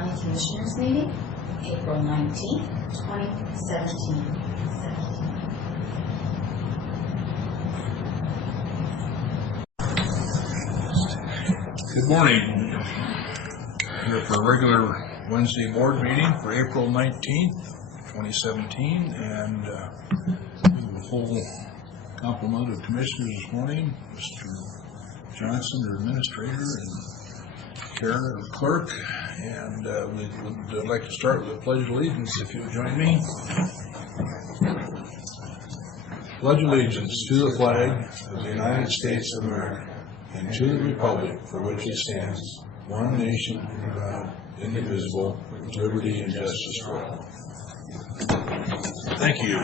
County Commissioners meeting, April 19th, 2017. Good morning. Here for a regular Wednesday board meeting for April 19th, 2017, and we have a full complement of commissioners this morning. Mr. Johnson, our administrator, and Karen, our clerk, and we'd like to start with the Pledge of Allegiance, if you'll join me. Pledge allegiance to the flag of the United States of America and to the republic for which it stands, one nation under God, indivisible, with liberty and justice for all. Thank you.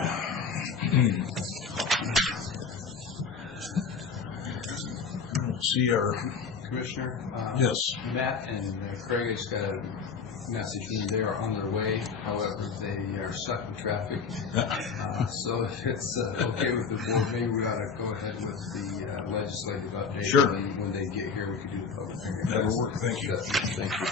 See our Commissioner? yes. Matt and Craig has got a message for you. They are on their way. However, they are stuck in traffic. So if it's okay with the board, maybe we ought to go ahead with the legislative update. Sure. And when they get here, we can do the public hearing. That'll work. Thank you. Thank you.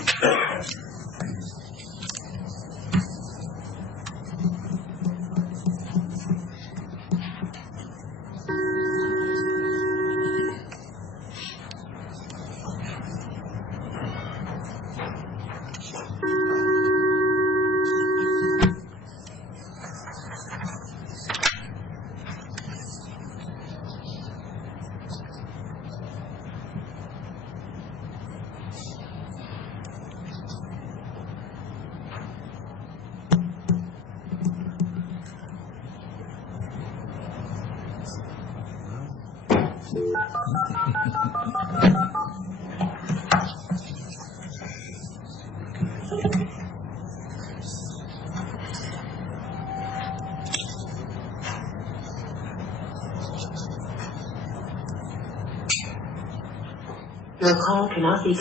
Your call cannot be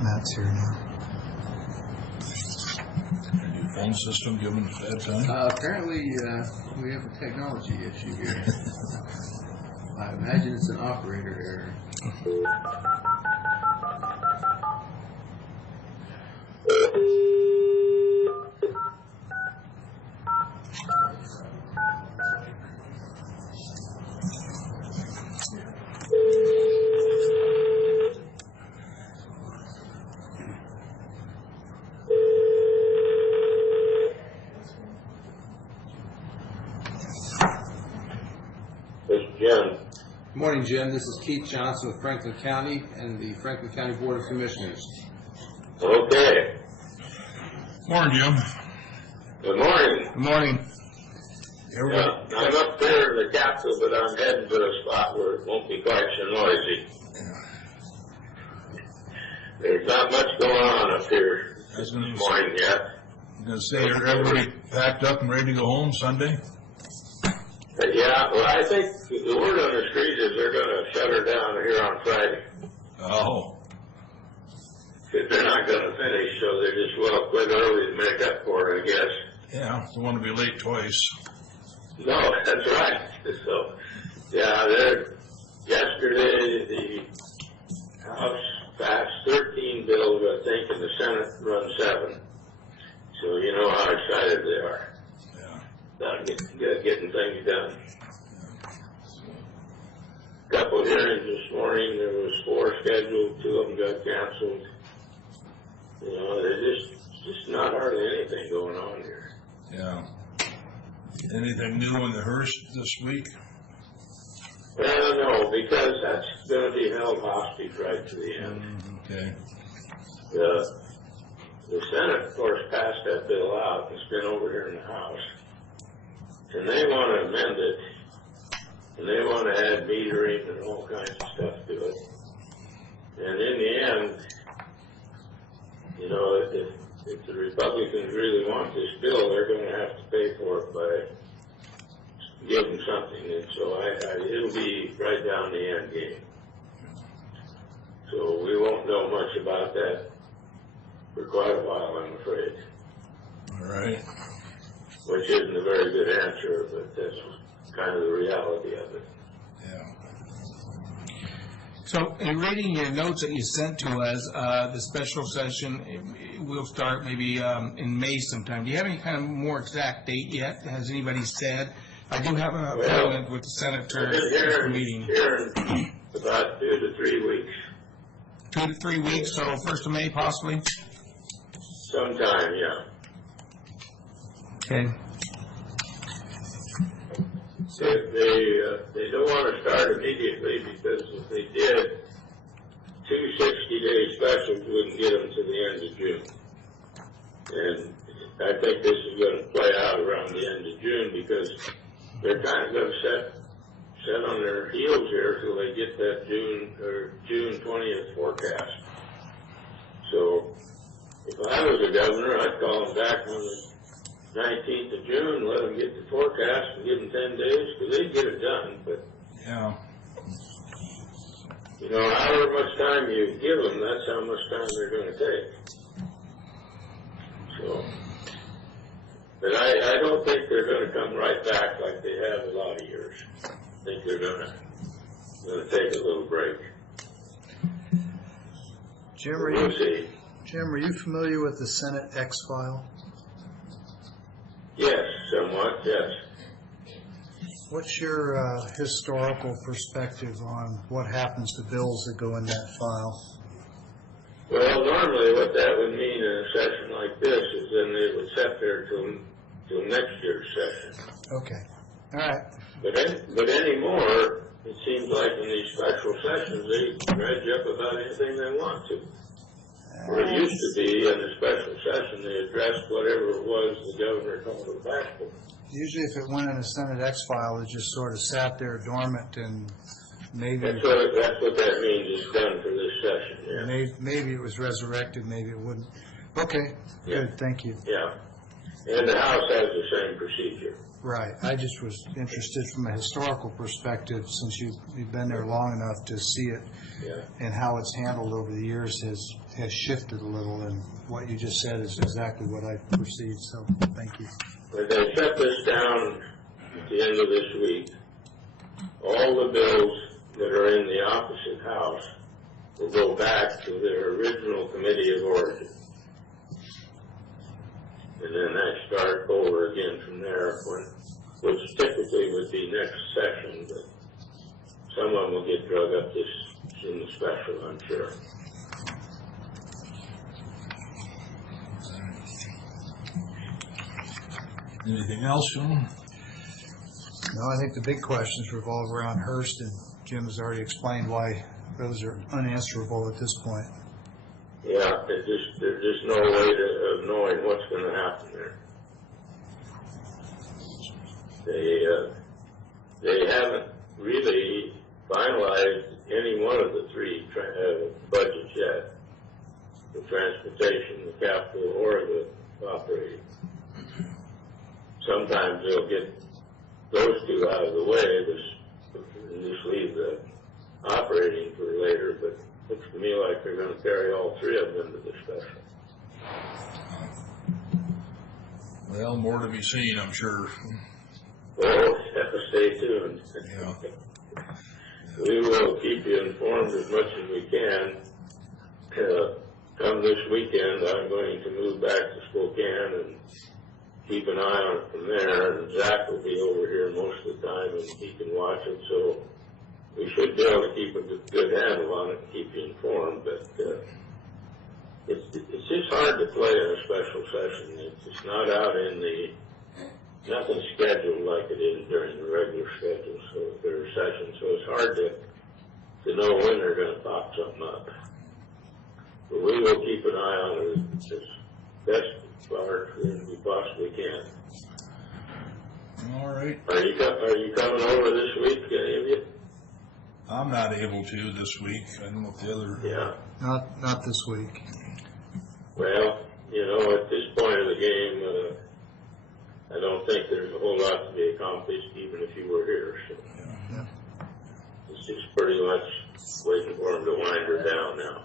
Matt's here now. New phone system given at that time. Apparently, we have a technology issue here. I imagine it's an operator error. Jim. Good morning, Jim. This is Keith Johnson with Franklin County and the Franklin County Board of Commissioners. Okay. Morning, Jim. Good morning. Good morning. Everybody. I'm up there in the capsule, but I'm heading to a spot where it won't be quite so noisy. There's not much going on up here this morning yet. I'm going to say, are everybody packed up and ready to go home Sunday? Yeah, well, I think the word on the street is they're going to shut her down here on Friday. Oh. Because they're not going to finish, so they just will quit early to make up for it, I guess. Yeah, don't want to be late twice. No, that's right. So, yeah, yesterday the House passed 13 bills, I think, and the Senate run 7. So you know how excited they are. About getting things done. Couple hearings this morning. There was 4 scheduled. 2 of them got canceled. You know, there's just not hardly anything going on here. Yeah. Anything new in the Hearst this week? No, because that's going to be held hostage right to the end. Okay. The Senate, of course, passed that bill out. It's been over here in the House. And they want to amend it, and they want to add metering and all kinds of stuff to it. And in the end, you know, if the Republicans really want this bill, they're going to have to pay for it by giving something. And so it'll be right down the end game. So we won't know much about that for quite a while, I'm afraid. All right. Which isn't a very good answer, but that's kind of the reality of it. Yeah. So, in reading your notes that you sent to us, the special session will start maybe in May sometime. Do you have any kind of more exact date yet? Has anybody said? I do have an appointment with the senator I've been for a meeting. here in about 2 to 3 weeks. 2 to 3 weeks, so 1st of May possibly? Sometime, yeah. Okay. They don't want to start immediately because if they did, 2 60-day specials wouldn't get them to the end of June. And I think this is going to play out around the end of June because they're kind of going to set on their heels here till they get that June 20th forecast. So if I was a governor, I'd call them back on the 19th of June, let them get the forecast and give them 10 days because they'd get it done. But Yeah. you know, however much time you give them, that's how much time they're going to take. So, but I don't think they're going to come right back like they have a lot of years. I think they're going to take a little break. Jim, We'll see. Jim, are you familiar with the Senate X file? Yes, somewhat, yes. What's your historical perspective on what happens to bills that go in that file? Well, normally what that would mean in a session like this is then they would sit there till next year's session. Okay. All right. But anymore, it seems like in these special sessions, they dredge up about anything they want to. Where it used to be in a special session, they addressed whatever it was the governor called it back for. Usually if it went in a Senate X file, it just sort of sat there dormant and maybe That's what that means is done for this session, yeah. maybe it was resurrected, maybe it wouldn't. Okay, good, thank you. Yeah. And the House has the same procedure. Right, I just was interested from a historical perspective, since you've been there long enough to see it, Yeah. and how it's handled over the years has shifted a little, and what you just said is exactly what I perceived, so thank you. When they shut this down at the end of this week, all the bills that are in the opposite house will go back to their original committee of origin. And then they start over again from there, which typically would be next session, but someone will get drug up this in the special, I'm sure. Anything else, Sean? No, I think the big questions revolve around Hearst, and Jim has already explained why those are unanswerable at this point. Yeah, there's just no way of knowing what's going to happen there. They haven't really finalized any one of the 3 budgets yet. The transportation, the capital, or the operating. Sometimes they'll get those 2 out of the way, and just leave the operating for later, but it looks to me like they're going to carry all 3 of them to the special. Well, more to be seen, I'm sure. Oh, stay tuned. Yeah. We will keep you informed as much as we can. Come this weekend, I'm going to move back to Spokane and keep an eye on it from there. And Zach will be over here most of the time, and he can watch it. So we should be able to keep a good handle on it and keep you informed. But it's just hard to play in a special session. It's not out in nothing scheduled like it is during the regular schedule. So their session, so it's hard to know when they're going to pop something up. But we will keep an eye on it as best as we possibly can. All right. Are you coming over this week, any of you? I'm not able to this week. I don't know if the other... Yeah. Not this week. Well, you know, at this point of the game, I don't think there's a whole lot to be accomplished, even if you were here. So Yeah. it's just pretty much waiting for them to wind her down now.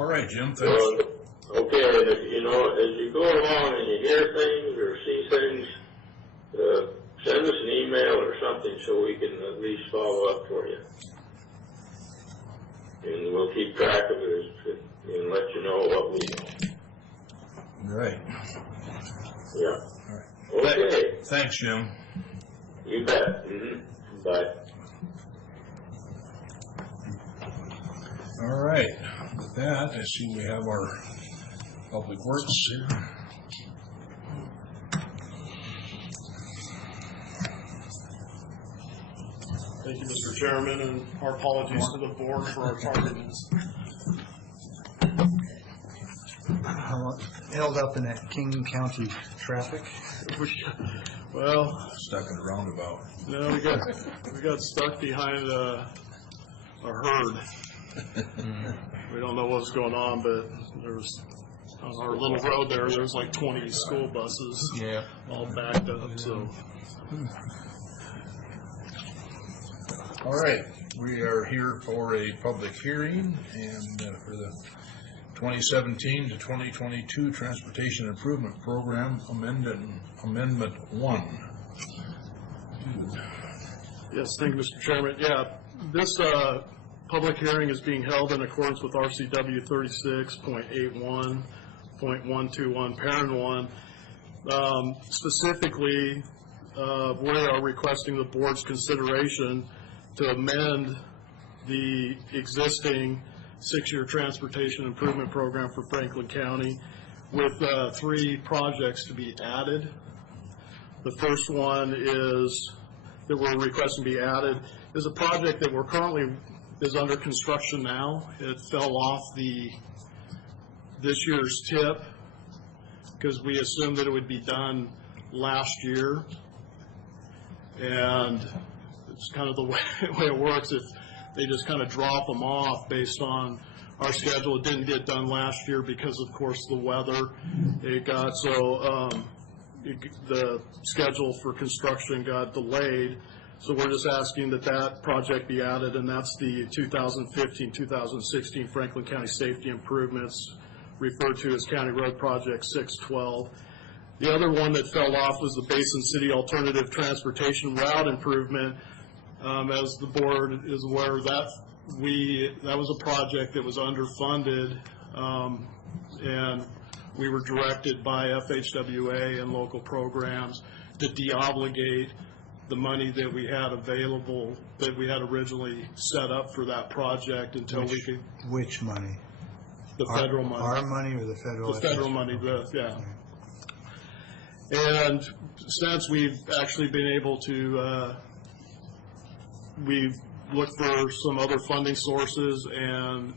All right, Jim, thanks. So, okay, and if, you know, as you go along and you hear things or see things, send us an email or something so we can at least follow up for you. And we'll keep track of it and let you know what we know. Right. Yeah. All right. Okay. Thanks, Jim. You bet. Mm-hmm. Bye. All right. With that, I see we have our Public Works here. Thank you, Mr. Chairman, and our apologies to the board for our tardiness. Held up in that King County traffic. Well, Stuck in a roundabout. no, we got stuck behind a herd. We don't know what's going on, but there's on our little road there's like 20 school buses Yeah. all backed up. So All right, we are here for a public hearing and for the 2017 to 2022 Transportation Improvement Program Amendment 1. yes, thank you, Mr. Chairman. Yeah, this public hearing is being held in accordance with RCW 36.81.121, Parent 1. Specifically, we are requesting the board's consideration to amend the existing 6-year transportation improvement program for Franklin County with 3 projects to be added. The first one is that we're requesting be added is a project that we're currently is under construction now. It fell off this year's tip because we assumed that it would be done last year, and it's kind of the way it works. If they just kind of drop them off based on our schedule, it didn't get done last year because, of course, the weather. It got the schedule for construction got delayed. So we're just asking that project be added, and that's the 2015-2016 Franklin County Safety Improvements, referred to as County Road Project 612. The other one that fell off was the Basin City Alternative Transportation Route Improvement. As the board is aware, that was a project that was underfunded, and we were directed by FHWA and local programs to deobligate the money that we had available, that we had originally set up for that project until we could. Which money? The federal money. Our money or the federal? The federal money, yeah. And since we've actually been able to, we've looked for some other funding sources, and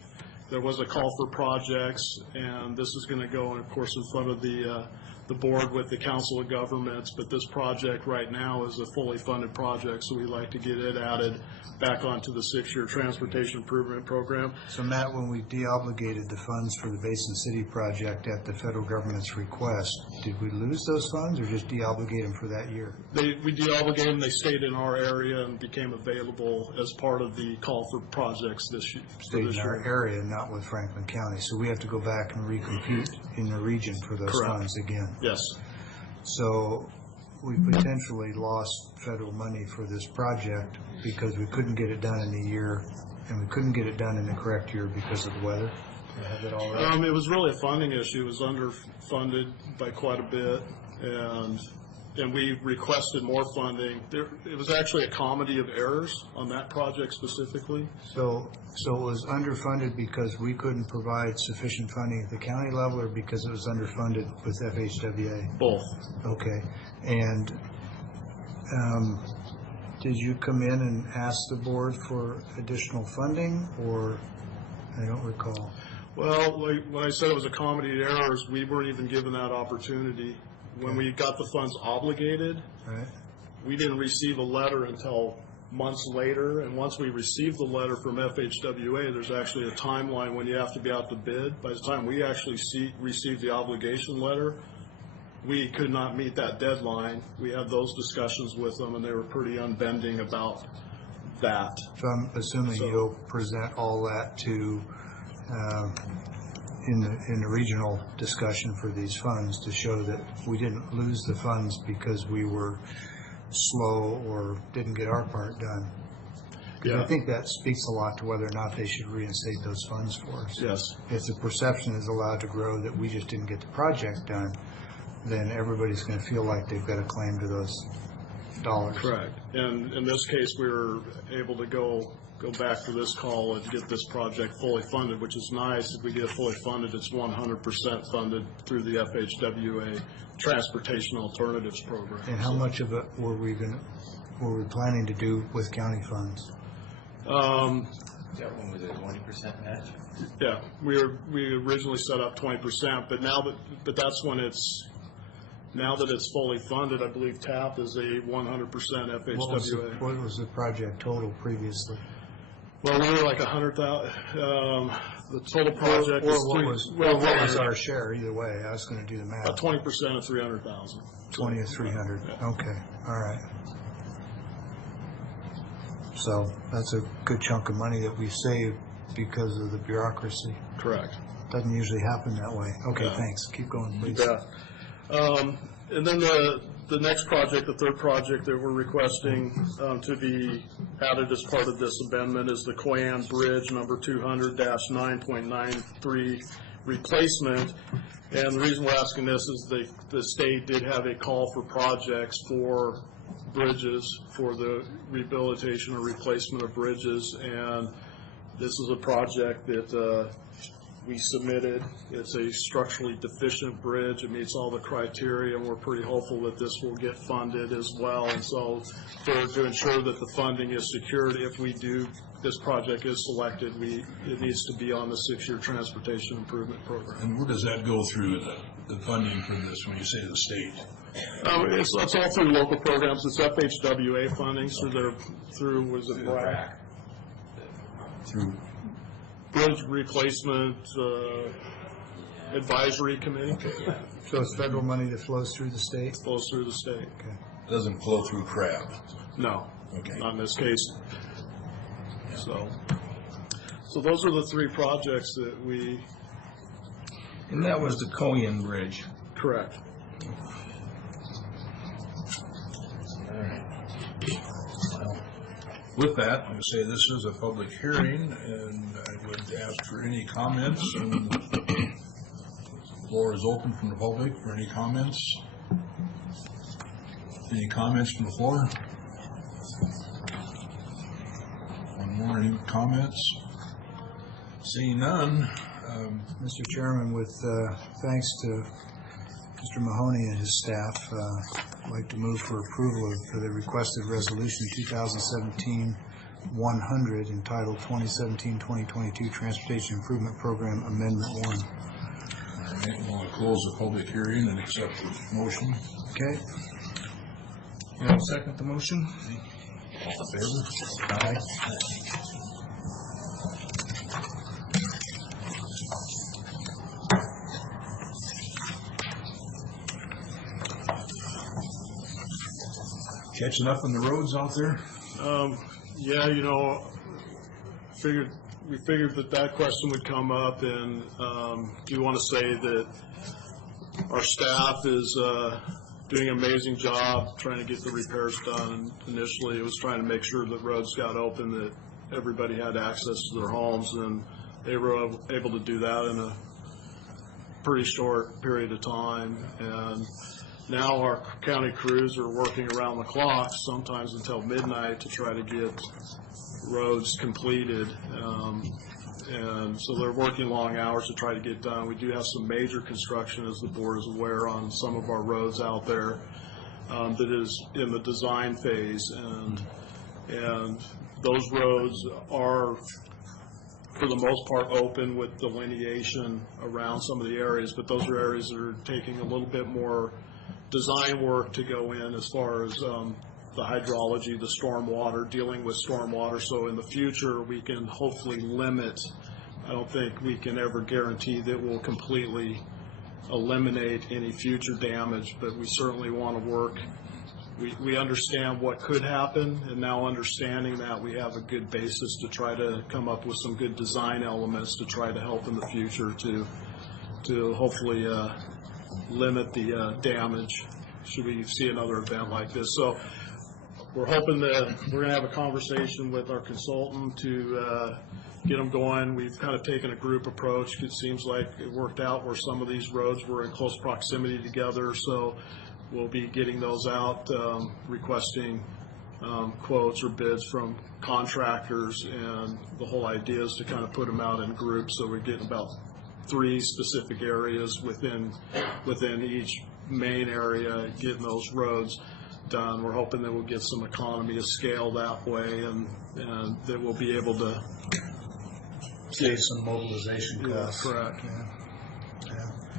there was a call for projects, and this is going to go, of course, in front of the board with the Council of Governments, but this project right now is a fully funded project, so we'd like to get it added back onto the 6-year transportation improvement program. So Matt, when we deobligated the funds for the Basin City project at the federal government's request, did we lose those funds or just deobligate them for that year? We deobligated them, they stayed in our area and became available as part of the call for projects this year. Stayed in our area, not with Franklin County, so we have to go back and recompute in the region for those Correct. funds again. Yes. So we potentially lost federal money for this project because we couldn't get it done in a year, and we couldn't get it done in the correct year because of the weather. Do I have that all right? It was really a funding issue. It was underfunded by quite a bit, and we requested more funding. It was actually a comedy of errors on that project specifically. So it was underfunded because we couldn't provide sufficient funding at the county level, or because it was underfunded with FHWA? Both. Okay. And did you come in and ask the board for additional funding, or I don't recall? Well, when I said it was a comedy of errors, we weren't even given that opportunity. When we got the funds obligated, Right. we didn't receive a letter until months later, and once we received the letter from FHWA, there's actually a timeline when you have to be out to bid. By the time we actually received the obligation letter, we could not meet that deadline. We had those discussions with them, and they were pretty unbending about that. So I'm assuming So- you'll present all that to in the regional discussion for these funds to show that we didn't lose the funds because we were slow or didn't get our part done. Yeah. I think that speaks a lot to whether or not they should reinstate those funds for us. Yes. If the perception is allowed to grow that we just didn't get the project done, then everybody's going to feel like they've got a claim to those dollars. Correct. And in this case, we were able to go back to this call and get this project fully funded, which is nice. If we get it fully funded, it's 100% funded through the FHWA Transportation Alternatives Program. And how much of it were we planning to do with county funds? That one was a 20% match? Yeah, we originally set up 20%, but that's when now that it's fully funded, I believe TAP is a 100% FHWA. What was the project total previously? Well, we were like 100,000. The total project Or is what was our share? Either way, I was going to do the math. 20% of 300,000. 20 or 300. Okay, all right. So that's a good chunk of money that we saved because of the bureaucracy. Correct. Doesn't usually happen that way. Okay, Yeah. thanks. Keep going, please. Yeah. And then the next project, the third project that we're requesting to be added as part of this amendment is the Coyan Bridge number 200-9.93 replacement. And the reason we're asking this is the state did have a call for projects for bridges, for the rehabilitation or replacement of bridges, and this is a project that we submitted. It's a structurally deficient bridge. It meets all the criteria, and we're pretty hopeful that this will get funded as well. And so to ensure that the funding is secured, if this project is selected, it needs to be on the 6-year transportation improvement program. And where does that go through, the funding for this, when you say the state? It's all through local programs. It's FHWA funding through was it BRAC? Through Bridge Replacement Advisory Committee. So it's federal money that flows through the state? Flows through the state. Okay. doesn't flow through CRAB. No, Okay. not in this case. So those are the three projects that we, And that was the Coyan Bridge. correct. All right. Well, with that, I would say this is a public hearing, and I would ask for any comments, and the floor is open from the public for any comments. Any comments from the floor? One more, any comments? Seeing none, Mr. Chairman, with thanks to Mr. Mahoney and his staff, I'd like to move for approval of the requested resolution 2017-100 entitled 2017-2022 Transportation Improvement Program Amendment 1. all right, we'll close the public hearing and accept the motion. Okay? You know, second the motion? All in favor? Aye. Catching up on the roads out there? Yeah, we figured that question would come up, and do want to say that our staff is doing an amazing job trying to get the repairs done. Initially, it was trying to make sure that roads got open, that everybody had access to their homes, and they were able to do that in a pretty short period of time. And now our county crews are working around the clock, sometimes until midnight, to try to get roads completed. And so they're working long hours to try to get done. We do have some major construction, as the board is aware, on some of our roads out there that is in the design phase. And those roads are, for the most part, open with delineation around some of the areas, but those are areas that are taking a little bit more design work to go in as far as the hydrology, the stormwater, dealing with stormwater. So in the future, we can hopefully limit. I don't think we can ever guarantee that we'll completely eliminate any future damage, but we certainly want to work. We understand what could happen, and now understanding that, we have a good basis to try to come up with some good design elements to try to help in the future to to hopefully limit the damage should we see another event like this. So we're hoping that we're going to have a conversation with our consultant to get them going. We've kind of taken a group approach. It seems like it worked out where some of these roads were in close proximity together, so we'll be getting those out, requesting quotes or bids from contractors, and the whole idea is to kind of put them out in groups, so we're getting about 3 specific areas within each main area, getting those roads done. We're hoping that we'll get some economy of scale that way, and that we'll be able to Save some mobilization costs. correct.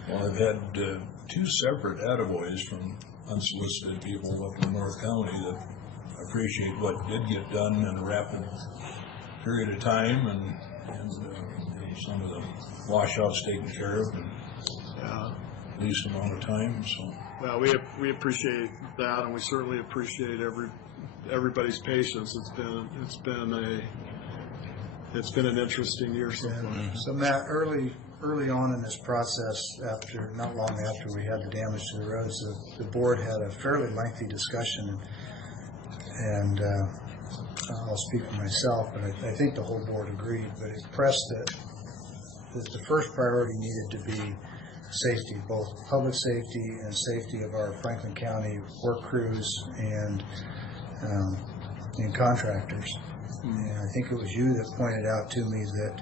Well, I've had 2 separate attaboys from unsolicited people up in North County that appreciate what did get done in a rapid period of time, and some of the washouts taken care of in least amount of time. So, Well, we appreciate that, and we certainly appreciate everybody's patience. It's been an interesting year so far. So Matt, early on in this process, not long after we had the damage to the roads, the board had a fairly lengthy discussion, and I'll speak for myself, but I think the whole board agreed, but it pressed that the first priority needed to be safety, both public safety and safety of our Franklin County work crews and contractors. And I think it was you that pointed out to me that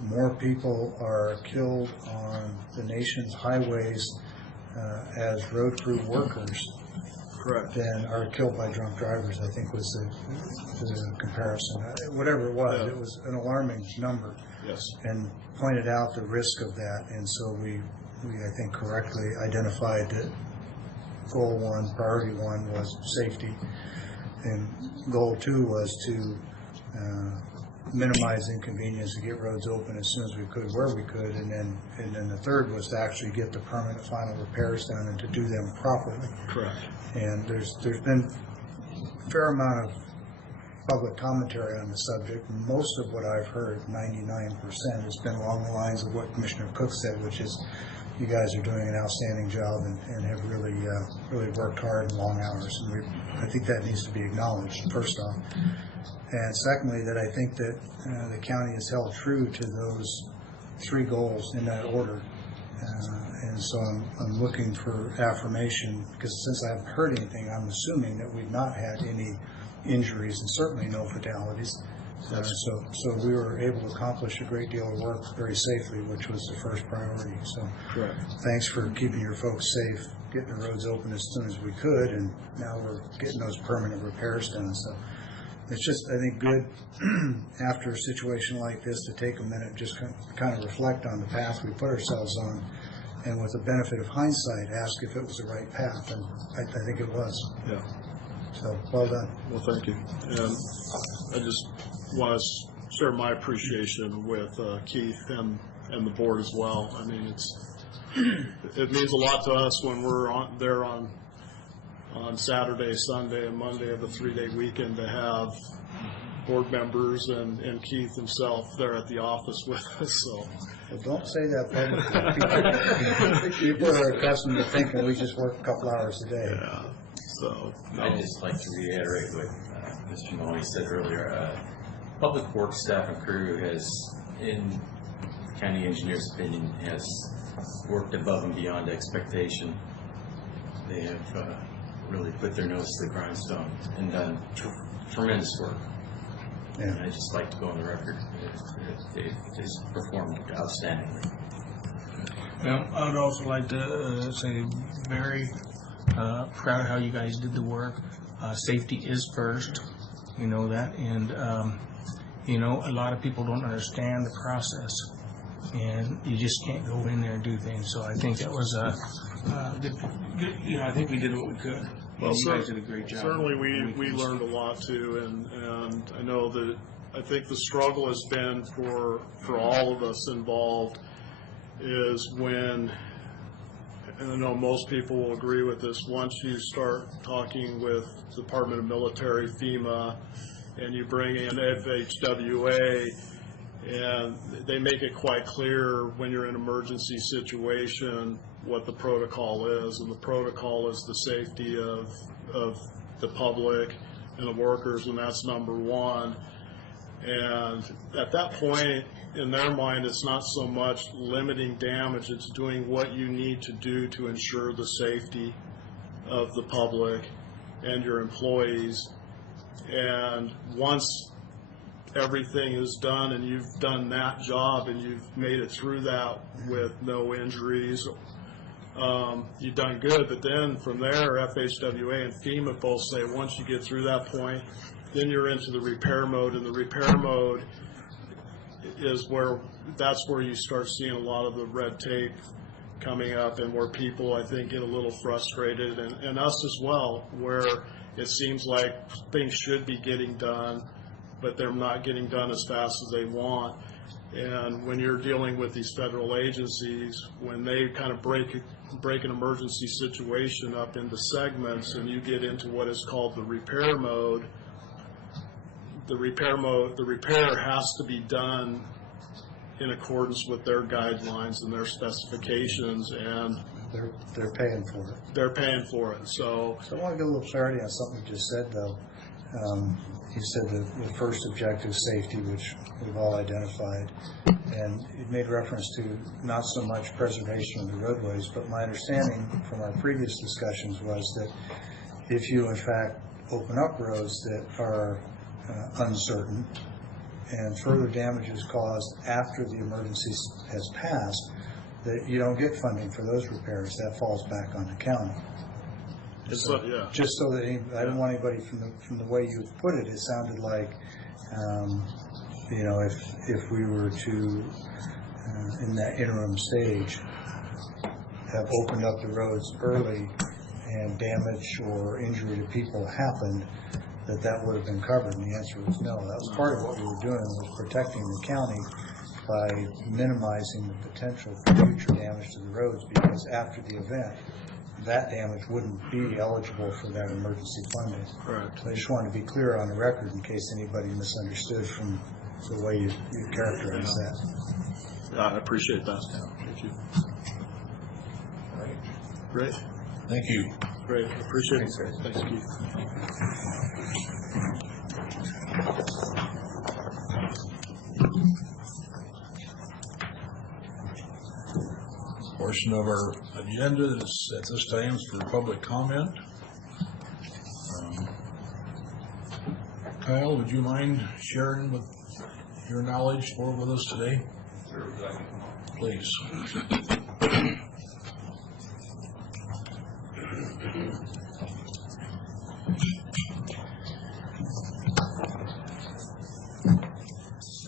more people are killed on the nation's highways as road crew workers Correct. than are killed by drunk drivers, I think was the comparison. Whatever it was, it was an alarming number. Yes. And pointed out the risk of that. And so we I think, correctly identified that goal 1, priority 1 was safety. And goal 2 was to minimize inconvenience, to get roads open as soon as we could, where we could, and then the third was to actually get the permanent final repairs done and to do them properly. Correct. And there's been a fair amount of public commentary on the subject. Most of what I've heard, 99%, has been along the lines of what Commissioner Cook said, which is you guys are doing an outstanding job and have really worked hard and long hours. And I think that needs to be acknowledged, first off. And secondly, that I think that the county has held true to those 3 goals in that order. And so I'm looking for affirmation, because since I haven't heard anything, I'm assuming that we've not had any injuries and certainly no fatalities. So we were able to accomplish a great deal of work very safely, which was the first priority. So Correct. Thanks for keeping your folks safe, getting the roads open as soon as we could, and now we're getting those permanent repairs done. So it's just, I think, good after a situation like this to take a minute, just kind of reflect on the path we put ourselves on, and with the benefit of hindsight, ask if it was the right path, and I think it was. Yeah. So, well done. Well, thank you. And I just want to share my appreciation with Keith and the board as well. I mean, it means a lot to us when we're there on Saturday, Sunday, and Monday of a 3-day weekend to have board members and Keith himself there at the office with us. So. Well, don't say that publicly. People are accustomed to thinking we just work a couple hours a day. Yeah. So, no. I'd just like to reiterate what Mr. Mahoney said earlier. Public Works staff and crew has, in county engineer's opinion, has worked above and beyond expectation. They have really put their nose to the grindstone and done tremendous work. Yeah. And I'd just like to go on the record. It has performed outstandingly. Well, I would also like to say very proud of how you guys did the work. Safety is first, you know that, and a lot of people don't understand the process, and you just can't go in there and do things. So I think that was good. I think we did what we could. Well, you guys did a great job. Certainly, we learned a lot too, and I know that I think the struggle has been for all of us involved is when, and I know most people will agree with this, once you start talking with Department of Military, FEMA, and you bring in FHWA, And they make it quite clear when you're in an emergency situation what the protocol is, and the protocol is the safety of the public and the workers, and that's number one. And at that point, in their mind, it's not so much limiting damage, it's doing what you need to do to ensure the safety of the public and your employees. And once everything is done and you've done that job and you've made it through that with no injuries, you've done good. But then from there, FHWA and FEMA both say once you get through that point, then you're into the repair mode, and the repair mode is that's where you start seeing a lot of the red tape coming up, and where people, I think, get a little frustrated, and us as well, where it seems like things should be getting done, but they're not getting done as fast as they want. And when you're dealing with these federal agencies, when they kind of break an emergency situation up into segments, and you get into what is called the repair mode, the repair has to be done in accordance with their guidelines and their specifications, and They're paying for it. they're paying for it. So So I want to get a little clarity on something you just said, though. You said the first objective, safety, which we've all identified, and it made reference to not so much preservation of the roadways, but my understanding from our previous discussions was that if you, in fact, open up roads that are uncertain and further damage is caused after the emergency has passed, that you don't get funding for those repairs. That falls back on the county. yeah. Just so that I don't want anybody from the way you put it, it sounded like, if we were to, in that interim stage, have opened up the roads early and damage or injury to people happened, that would have been covered. And the answer was no. That was part of what we were doing, was protecting the county by minimizing the potential for future damage to the roads, because after the event, that damage wouldn't be eligible for that emergency funding. Correct. So I just wanted to be clear on the record in case anybody misunderstood from the way you characterized that. I appreciate that. Thank you. All right. Great. Thank you. Great. I appreciate it. Thanks, Keith. Portion of our agenda is at this time is for public comment. Kyle, would you mind sharing with your knowledge with us today? Sure. Please.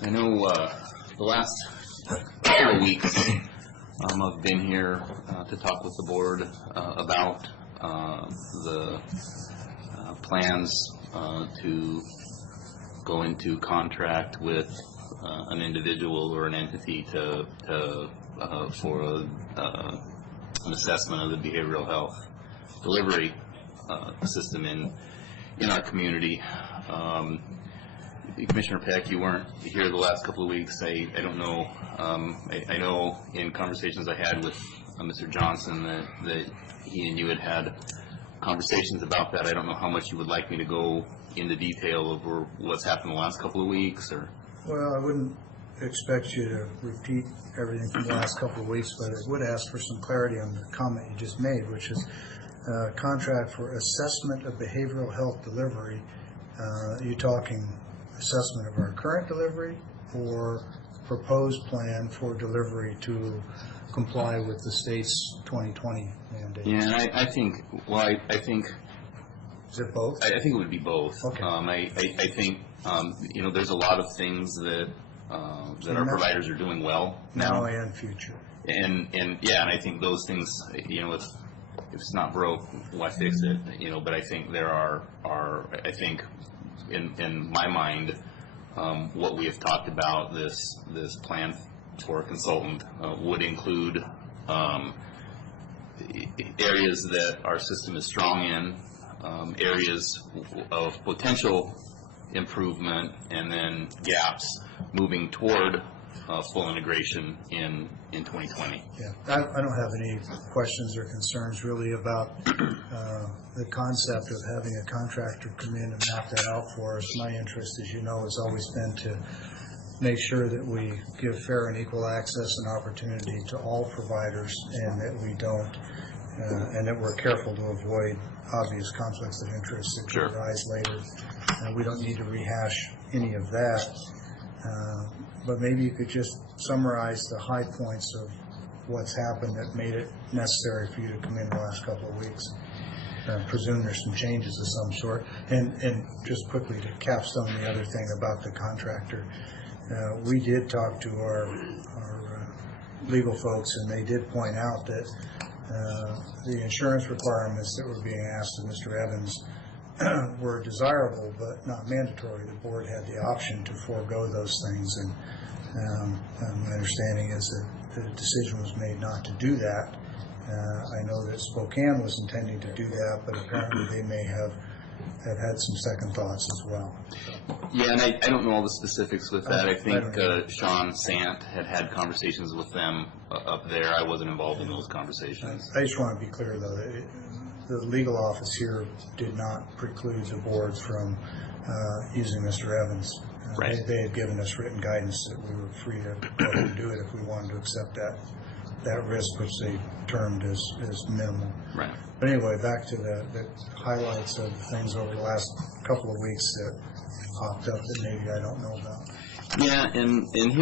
I know the last couple of weeks I've been here to talk with the board about the plans to go into contract with an individual or an entity for an assessment of the behavioral health delivery system in our community. Commissioner Peck, you weren't here the last couple of weeks. I don't know. I know in conversations I had with Mr. Johnson that he and you had conversations about that. I don't know how much you would like me to go into detail over what's happened the last couple of weeks, or. Well, I wouldn't expect you to repeat everything from the last couple of weeks, but I would ask for some clarity on the comment you just made, which is contract for assessment of behavioral health delivery. Are you talking assessment of our current delivery or proposed plan for delivery to comply with the state's 2020 mandate? Yeah, I think, I think. Is it both? I think it would be both. Okay. I think, there's a lot of things that our providers are doing well now and future. And I think those things, if it's not broke, why fix it? But I think there are I think in my mind, what we have talked about, this plan for a consultant would include areas that our system is strong in, areas of potential improvement, and then gaps moving toward full integration in 2020. Yeah, I don't have any questions or concerns really about the concept of having a contractor come in and map that out for us. My interest, as you know, has always been to make sure that we give fair and equal access and opportunity to all providers, and that we don't, and that we're careful to avoid obvious conflicts of interest that could arise later. We don't need to rehash any of that. But maybe you could just summarize the high points of what's happened that made it necessary for you to come in the last couple of weeks. I presume there's some changes of some sort. And just quickly to capstone the other thing about the contractor, we did talk to our legal folks, and they did point out that the insurance requirements that were being asked of Mr. Evans were desirable but not mandatory. The board had the option to forego those things, and my understanding is that the decision was made not to do that. I know that Spokane was intending to do that, but apparently they may have had some second thoughts as well. Yeah, and I don't know all the specifics with that. I think Sean Sant had conversations with them up there. I wasn't involved in those conversations. I just want to be clear, though, that the legal office here did not preclude the board from using Mr. Evans. Right. They had given us written guidance that we were free to go ahead and do it if we wanted to accept that risk, which they termed as minimal. Right. But anyway, back to the highlights of things over the last couple of weeks that popped up that maybe I don't know about. Yeah, and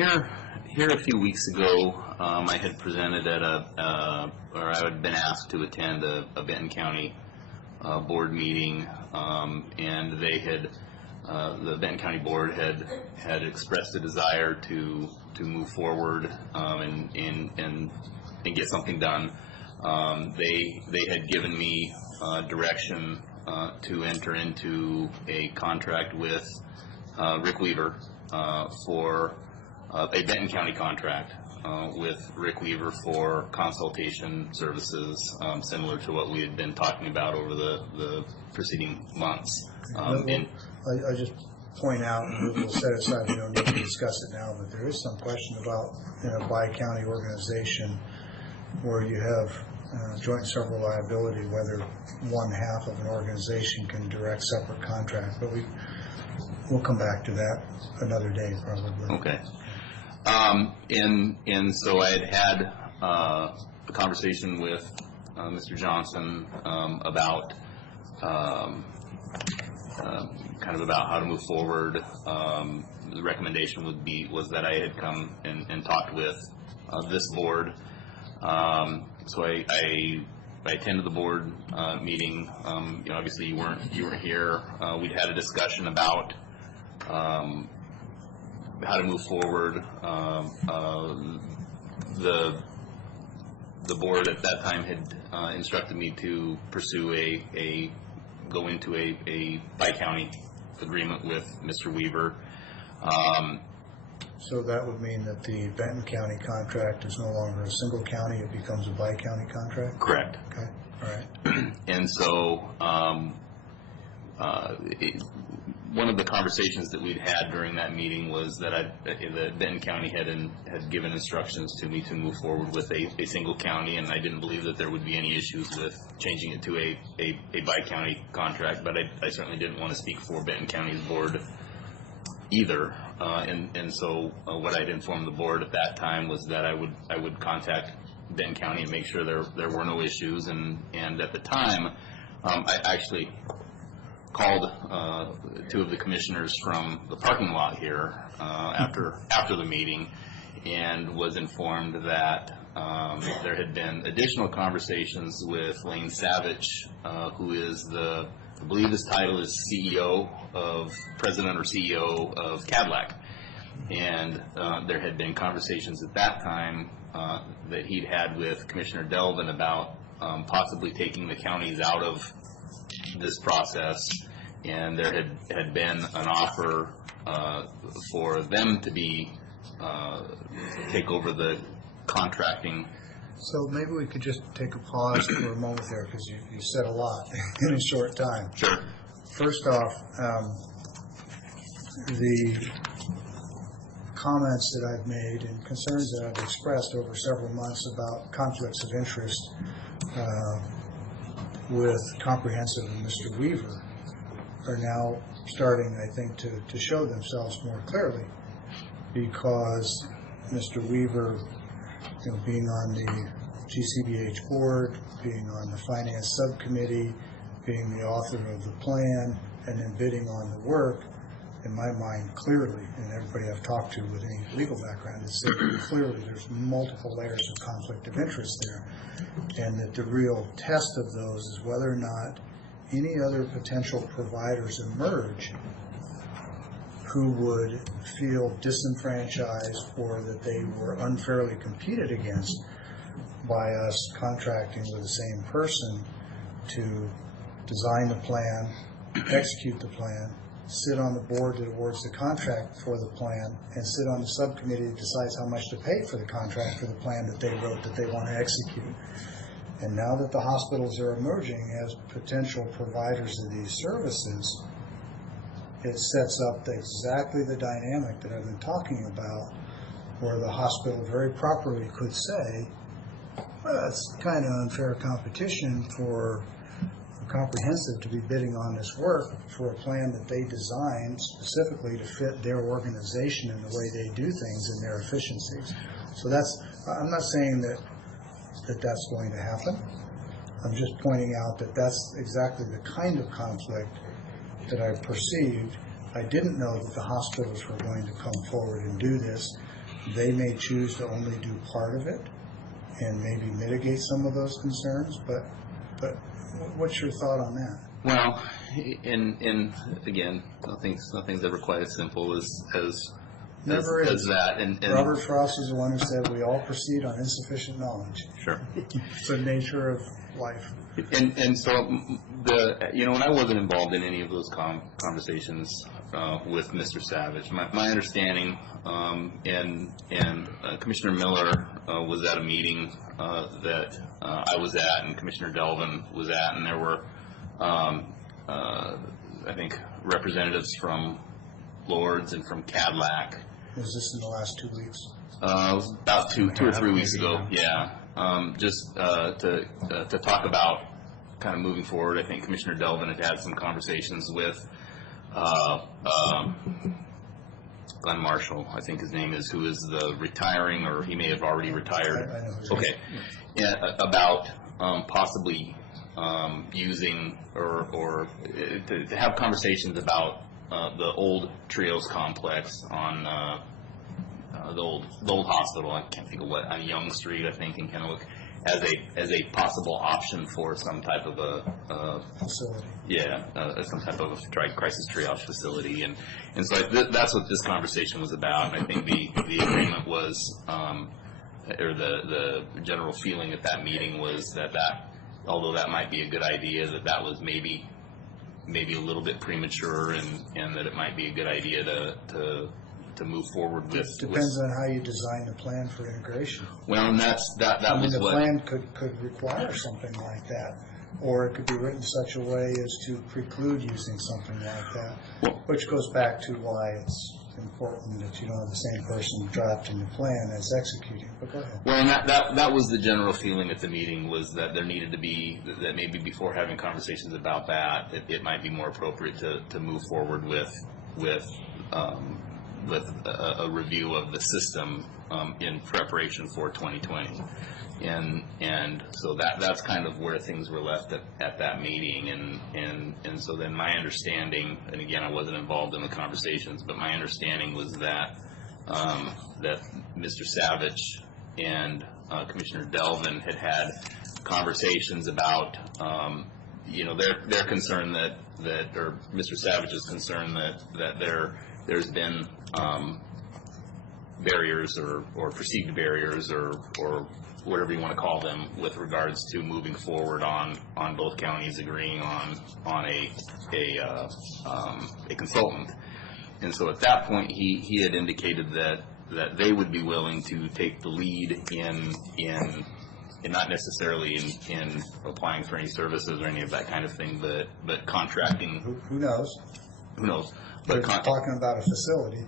here a few weeks ago, I had presented at or I had been asked to attend a Benton County board meeting, and they had, the Benton County board had expressed a desire to move forward and get something done. They had given me direction to enter into a contract with Rick Weaver for a Benton County contract with Rick Weaver for consultation services, similar to what we had been talking about over the preceding months. I just point out, and we'll set aside, we don't need to discuss it now, but there is some question about a bi-county organization where you have joint and several liability, whether one half of an organization can direct separate contract. But we'll come back to that another day, probably. Okay. And so I had a conversation with Mr. Johnson about kind of about how to move forward. The recommendation was that I had come and talked with this board. So I attended the board meeting. Obviously you weren't here. We'd had a discussion about how to move forward. The board at that time had instructed me to pursue go into a bi-county agreement with Mr. Weaver. So that would mean that the Benton County contract is no longer a single county, it becomes a bi-county contract? Correct. Okay, all right. And so one of the conversations that we'd had during that meeting was that Benton County had given instructions to me to move forward with a single county, and I didn't believe that there would be any issues with changing it to a bi-county contract, but I certainly didn't want to speak for Benton County's board either. And so what I'd informed the board at that time was that I would contact Benton County and make sure there were no issues, and at the time I actually called two of the commissioners from the parking lot here after the meeting, and was informed that there had been additional conversations with Lane Savage, who is I believe his title is President or CEO of Cadillac. And there had been conversations at that time that he'd had with Commissioner Delvin about possibly taking the counties out of this process, and there had been an offer for them to take over the contracting. So maybe we could just take a pause for a moment there, because you said a lot in a short time. Sure. First off, the comments that I've made and concerns that I've expressed over several months about conflicts of interest with Comprehensive and Mr. Weaver are now starting, I think, to show themselves more clearly, because Mr. Weaver, being on the GCBH board, being on the finance subcommittee, being the author of the plan, and then bidding on the work, in my mind, clearly, and everybody I've talked to with any legal background has said clearly there's multiple layers of conflict of interest there, and that the real test of those is whether or not any other potential providers emerge who would feel disenfranchised or that they were unfairly competed against by us contracting with the same person to design the plan, execute the plan, sit on the board that awards the contract for the plan, and sit on the subcommittee that decides how much to pay for the contract for the plan that they wrote that they want to execute. And now that the hospitals are emerging as potential providers of these services, it sets up exactly the dynamic that I've been talking about, where the hospital very properly could say, well, it's kind of unfair competition for Comprehensive to be bidding on this work for a plan that they designed specifically to fit their organization and the way they do things and their efficiencies. So I'm not saying that that's going to happen. I'm just pointing out that that's exactly the kind of conflict that I perceived. I didn't know that the hospitals were going to come forward and do this. They may choose to only do part of it and maybe mitigate some of those concerns, but what's your thought on that? Well, and again, nothing's ever quite as simple as that. And Robert Frost is the one who said we all proceed on insufficient knowledge. Sure. It's the nature of life. And so when I wasn't involved in any of those conversations with Mr. Savage, my understanding, and Commissioner Miller was at a meeting that I was at, and Commissioner Delvin was at, and there were, I think, representatives from Lords and from Cadillac. Was this in the last 2 weeks? It was about two or 3 weeks ago, yeah. Just to talk about kind of moving forward. I think Commissioner Delvin had some conversations with Glenn Marshall, I think his name is, who is the retiring, or he may have already retired. I know. Okay. Yeah, about possibly using or to have conversations about the old Trios complex on the old hospital. I can't think of what, on Young Street, I think, in Kennewick, as a possible option for some type of a facility. Yeah, some type of crisis triage facility, and so that's what this conversation was about. And I think the agreement was, or the general feeling at that meeting was that although that might be a good idea, that was maybe a little bit premature, and that it might be a good idea to move forward with. It depends on how you design the plan for integration. Well, and that was the what plan could require something like that, or it could be written such a way as to preclude using something like that, which goes back to why it's important that you don't have the same person drafting the plan as executing. But go ahead. Well, and that was the general feeling at the meeting, was that there needed to be, that maybe before having conversations about that, it might be more appropriate to move forward with a review of the system in preparation for 2020. And so that's kind of where things were left at that meeting, and so then my understanding, and again, I wasn't involved in the conversations, but my understanding was that that Mr. Savage and Commissioner Delvin had conversations about their concern that or Mr. Savage's concern that there's been barriers or perceived barriers or whatever you want to call them, with regards to moving forward on both counties agreeing on a consultant. And so at that point, he had indicated that they would be willing to take the lead in not necessarily in applying for any services or any of that kind of thing, but contracting. Who knows? who knows? They're But talking about a facility.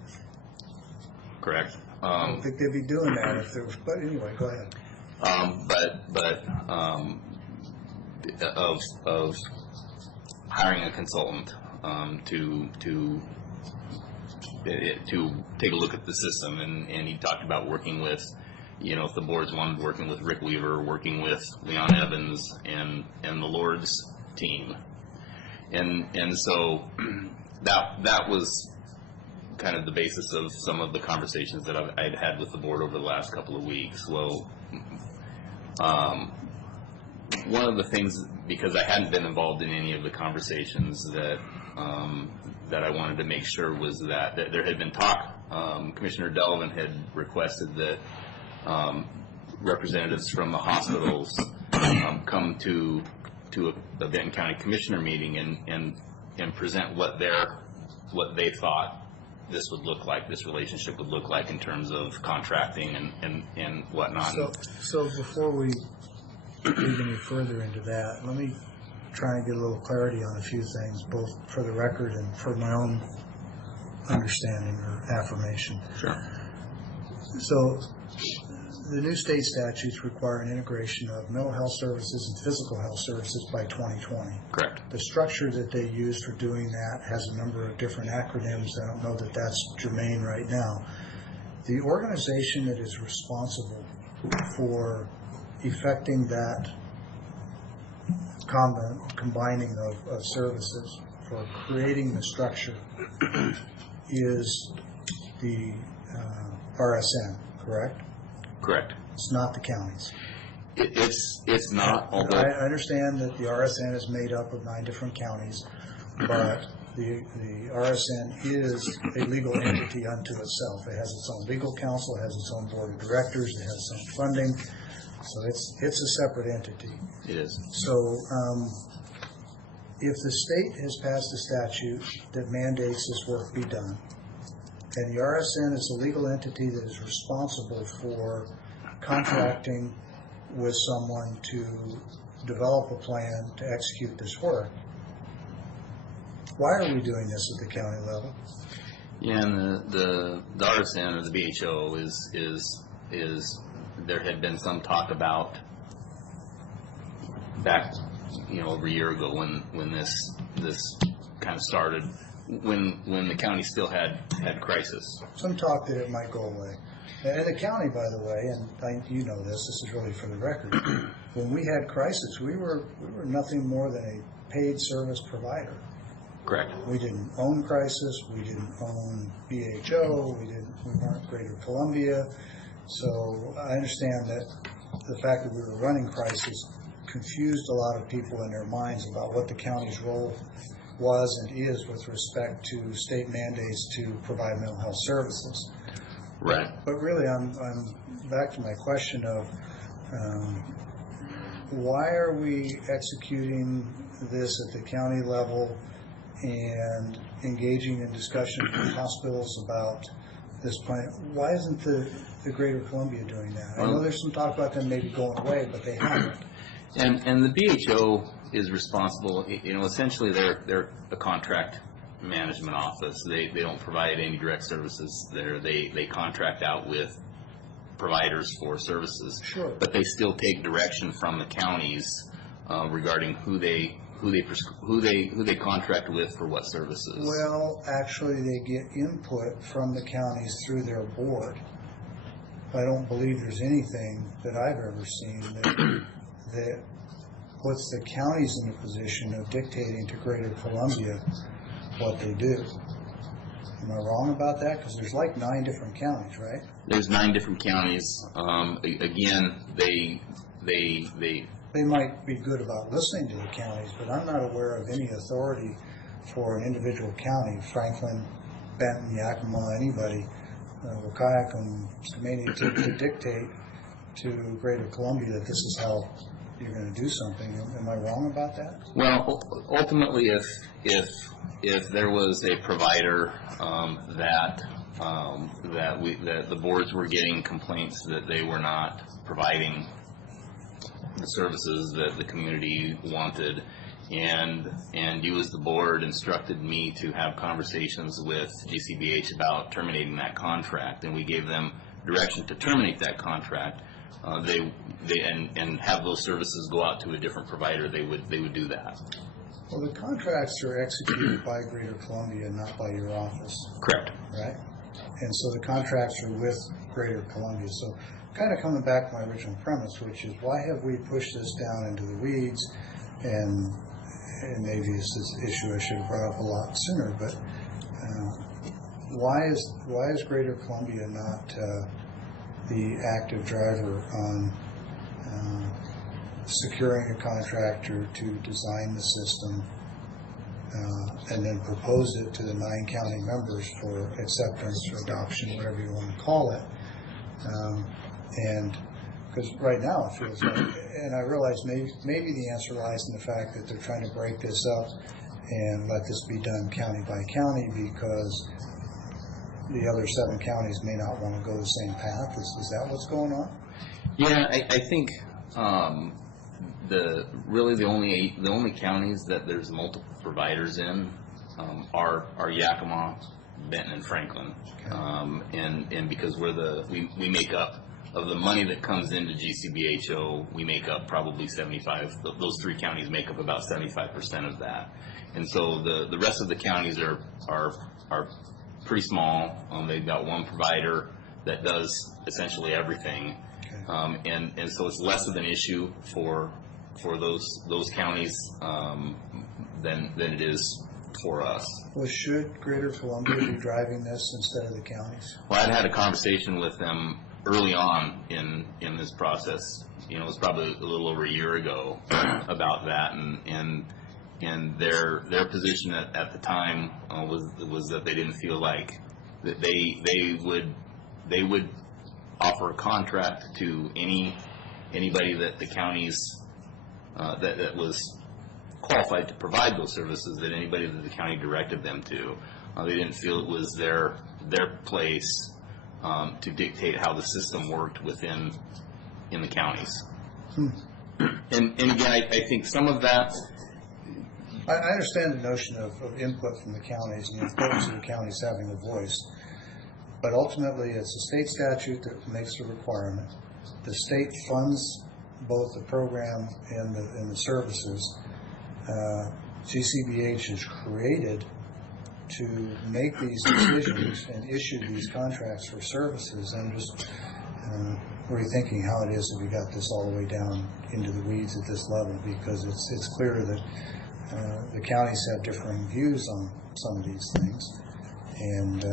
correct. I don't think they'd be doing that if there was, but anyway, go ahead. Of hiring a consultant to take a look at the system, and he talked about working with, if the boards wanted, working with Rick Weaver, working with Leon Evans and the Lord's team, and so that was kind of the basis of some of the conversations that I'd had with the board over the last couple of weeks. Well, one of the things, because I hadn't been involved in any of the conversations that I wanted to make sure was that there had been talk. Commissioner Delvin had requested that representatives from the hospitals come to a Benton County Commissioner meeting and present what they thought this would look like, this relationship would look like in terms of contracting and whatnot. So before we dig any further into that, let me try and get a little clarity on a few things, both for the record and for my own understanding or affirmation. Sure. So the new state statutes require an integration of mental health services and physical health services by 2020. Correct. The structure that they use for doing that has a number of different acronyms. I don't know that that's germane right now. The organization that is responsible for effecting that combining of services, for creating the structure, is the RSN, correct? Correct. It's not the counties. It's not, although I understand that the RSN is made up of 9 different counties, but the RSN is a legal entity unto itself. It has its own legal counsel, it has its own board of directors, it has its own funding, so it's a separate entity. it is. So if the state has passed a statute that mandates this work be done, and the RSN is a legal entity that is responsible for contracting with someone to develop a plan to execute this work, why are we doing this at the county level? Yeah, and the RSN or the BHO is there had been some talk about back over a year ago when this kind of started, when the county still had crisis. Some talk that it might go away. And the county, by the way, and you know this is really for the record, when we had crisis, we were nothing more than a paid service provider. Correct. We didn't own crisis, we didn't own BHO, we weren't Greater Columbia. So I understand that the fact that we were running crisis confused a lot of people in their minds about what the county's role was and is with respect to state mandates to provide mental health services. Right. But really, I'm back to my question of why are we executing this at the county level and engaging in discussions with hospitals about this plan? Why isn't the Greater Columbia doing that? I know there's some talk about them maybe going away, but they haven't. And the BHO is responsible. Essentially they're a contract management office. They don't provide any direct services there. They contract out with providers for services. Sure. But they still take direction from the counties regarding who they contract with for what services. Well, actually, they get input from the counties through their board. I don't believe there's anything that I've ever seen that puts the counties in a position of dictating to Greater Columbia what they do. Am I wrong about that? Because there's like 9 different counties, right? There's 9 different counties. Again, they might be good about listening to the counties, but I'm not aware of any authority for an individual county, Franklin, Benton, Yakima, anybody, Waukegan, Skamania, to dictate to Greater Columbia that this is how you're going to do something. Am I wrong about that? Well, ultimately, if there was a provider that the boards were getting complaints that they were not providing the services that the community wanted, and you as the board instructed me to have conversations with GCBH about terminating that contract, and we gave them direction to terminate that contract. And have those services go out to a different provider, they would do that. Well, the contracts are executed by Greater Columbia, not by your office. Correct. Right? And so the contracts are with Greater Columbia. So kind of coming back to my original premise, which is why have we pushed this down into the weeds? And maybe it's this issue I should have brought up a lot sooner, but why is Greater Columbia not the active driver on securing a contractor to design the system and then propose it to the 9 county members for acceptance or adoption, whatever you want to call it? And because right now it feels like, and I realize maybe the answer lies in the fact that they're trying to break this up and let this be done county by county because the other 7 counties may not want to go the same path. Is that what's going on? Yeah, I think the only counties that there's multiple providers in are Yakima, Benton, and Franklin, and because we make up of the money that comes into GCBHO, we make up probably 75. Those 3 counties make up about 75% of that, and so the rest of the counties are pretty small. They've got 1 provider that does essentially everything, and so it's less of an issue for those counties than it is for us. Well, should Greater Columbia be driving this instead of the counties? Well, I'd had a conversation with them early on in this process. It was probably a little over a year ago about that, and their position at the time was that they didn't feel like that they would offer a contract to anybody that the counties that was qualified to provide those services, that anybody that the county directed them to. They didn't feel it was their place to dictate how the system worked in the counties. And again, I think some of that. I understand the notion of input from the counties and the importance of the counties having a voice, but ultimately it's a state statute that makes the requirement. The state funds both the program and the services. GCBH is created to make these decisions and issue these contracts for services. I'm just rethinking how it is that we got this all the way down into the weeds at this level, because it's clear that the counties have differing views on some of these things, and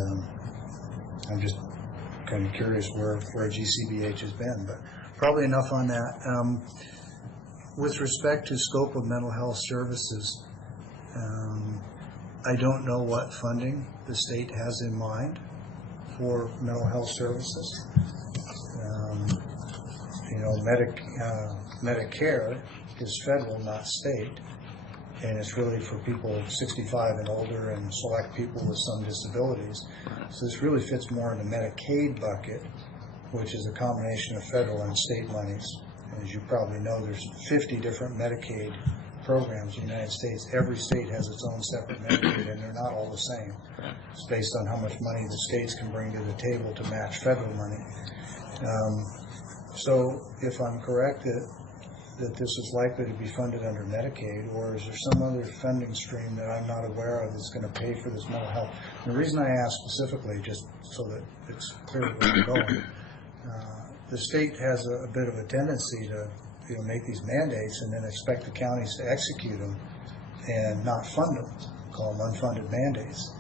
I'm just kind of curious where GCBH has been, but probably enough on that. With respect to scope of mental health services, I don't know what funding the state has in mind for mental health services. Medicare is federal, not state, and it's really for people 65 and older and select people with some disabilities. So this really fits more in the Medicaid bucket, which is a combination of federal and state monies. As you probably know, there's 50 different Medicaid programs in the United States. Every state has its own separate Medicaid, and they're not all the same. It's based on how much money the states can bring to the table to match federal money. So if I'm correct that this is likely to be funded under Medicaid, or is there some other funding stream that I'm not aware of that's going to pay for this mental health? And the reason I ask specifically, just so that it's clear where I'm going, the state has a bit of a tendency to make these mandates and then expect the counties to execute them and not fund them, call them unfunded mandates.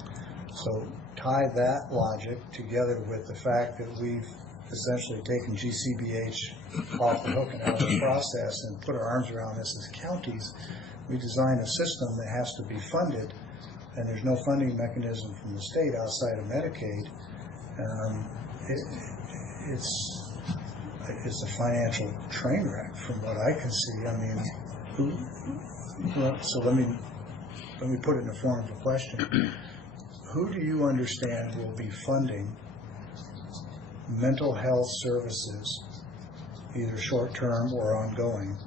So tie that logic together with the fact that we've essentially taken GCBH off the hook and out of the process and put our arms around this as counties. We design a system that has to be funded, and there's no funding mechanism from the state outside of Medicaid. It's a financial train wreck from what I can see. I mean, so let me put it in the form of a question. Who do you understand will be funding mental health services, either short-term or ongoing,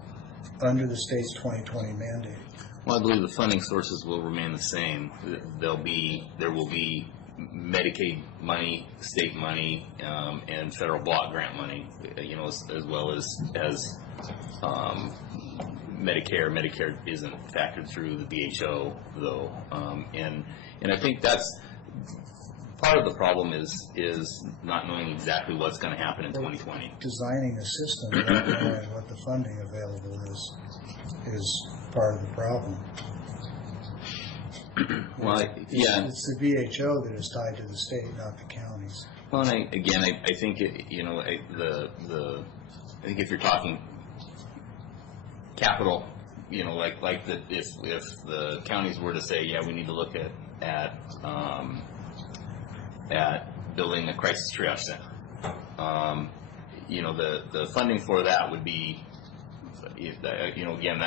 under the state's 2020 mandate? Well, I believe the funding sources will remain the same. There will be Medicaid money, state money, and federal block grant money, as well as Medicare. Medicare isn't factored through the BHO though, and I think that's part of the problem is not knowing exactly what's going to happen in 2020. Designing a system without knowing what the funding available is part of the problem. Well, yeah. It's the VHO that is tied to the state, not the counties. Well, and I think I think if you're talking capital, like if the counties were to say, yeah, we need to look at building a crisis triage center, the funding for that would be, again,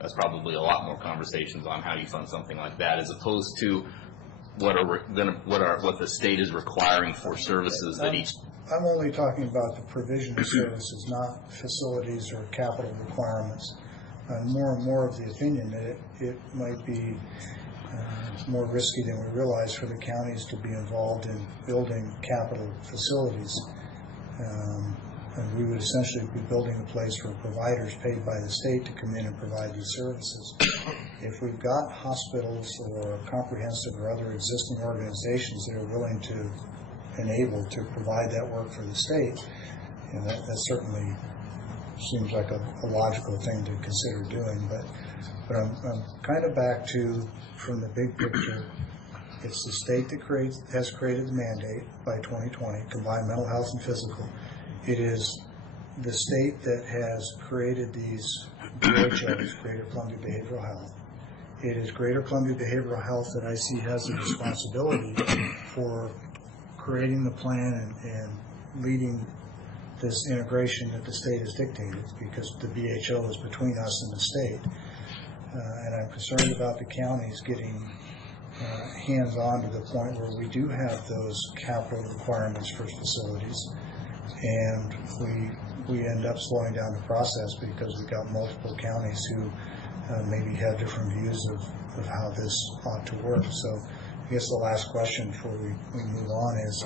that's probably a lot more conversations on how you fund something like that, as opposed to what the state is requiring for services that each. I'm only talking about the provision of services, not facilities or capital requirements. More and more of the opinion that it might be more risky than we realize for the counties to be involved in building capital facilities. And we would essentially be building a place for providers paid by the state to come in and provide these services. If we've got hospitals or comprehensive or other existing organizations that are willing to enable to provide that work for the state, that certainly seems like a logical thing to consider doing. But I'm kind of back to, from the big picture, it's the state that has created the mandate by 2020, combined mental health and physical. It is the state that has created these BHOs, Greater Columbia Behavioral Health. It is Greater Columbia Behavioral Health that I see has the responsibility for creating the plan and leading this integration that the state has dictated, because the BHO is between us and the state. And I'm concerned about the counties getting hands-on to the point where we do have those capital requirements for facilities, and we end up slowing down the process because we've got multiple counties who maybe have different views of how this ought to work. So I guess the last question before we move on is,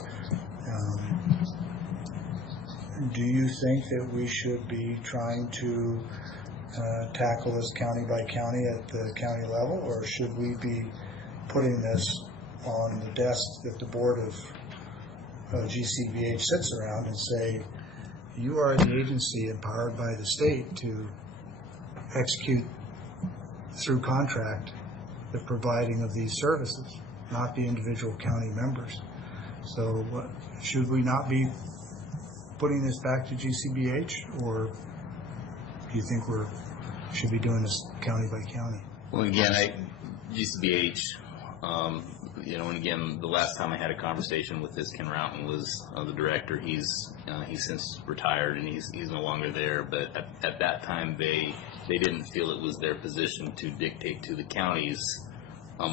do you think that we should be trying to tackle this county by county at the county level, or should we be putting this on the desk that the board of GCBH sits around and say, you are the agency empowered by the state to execute through contract the providing of these services, not the individual county members? So should we not be putting this back to GCBH, or do you think should be doing this county by county? Well, again, GCBH, and again, the last time I had a conversation with this, Ken Roughton was the director. He's since retired and he's no longer there. But at that time, they didn't feel it was their position to dictate to the counties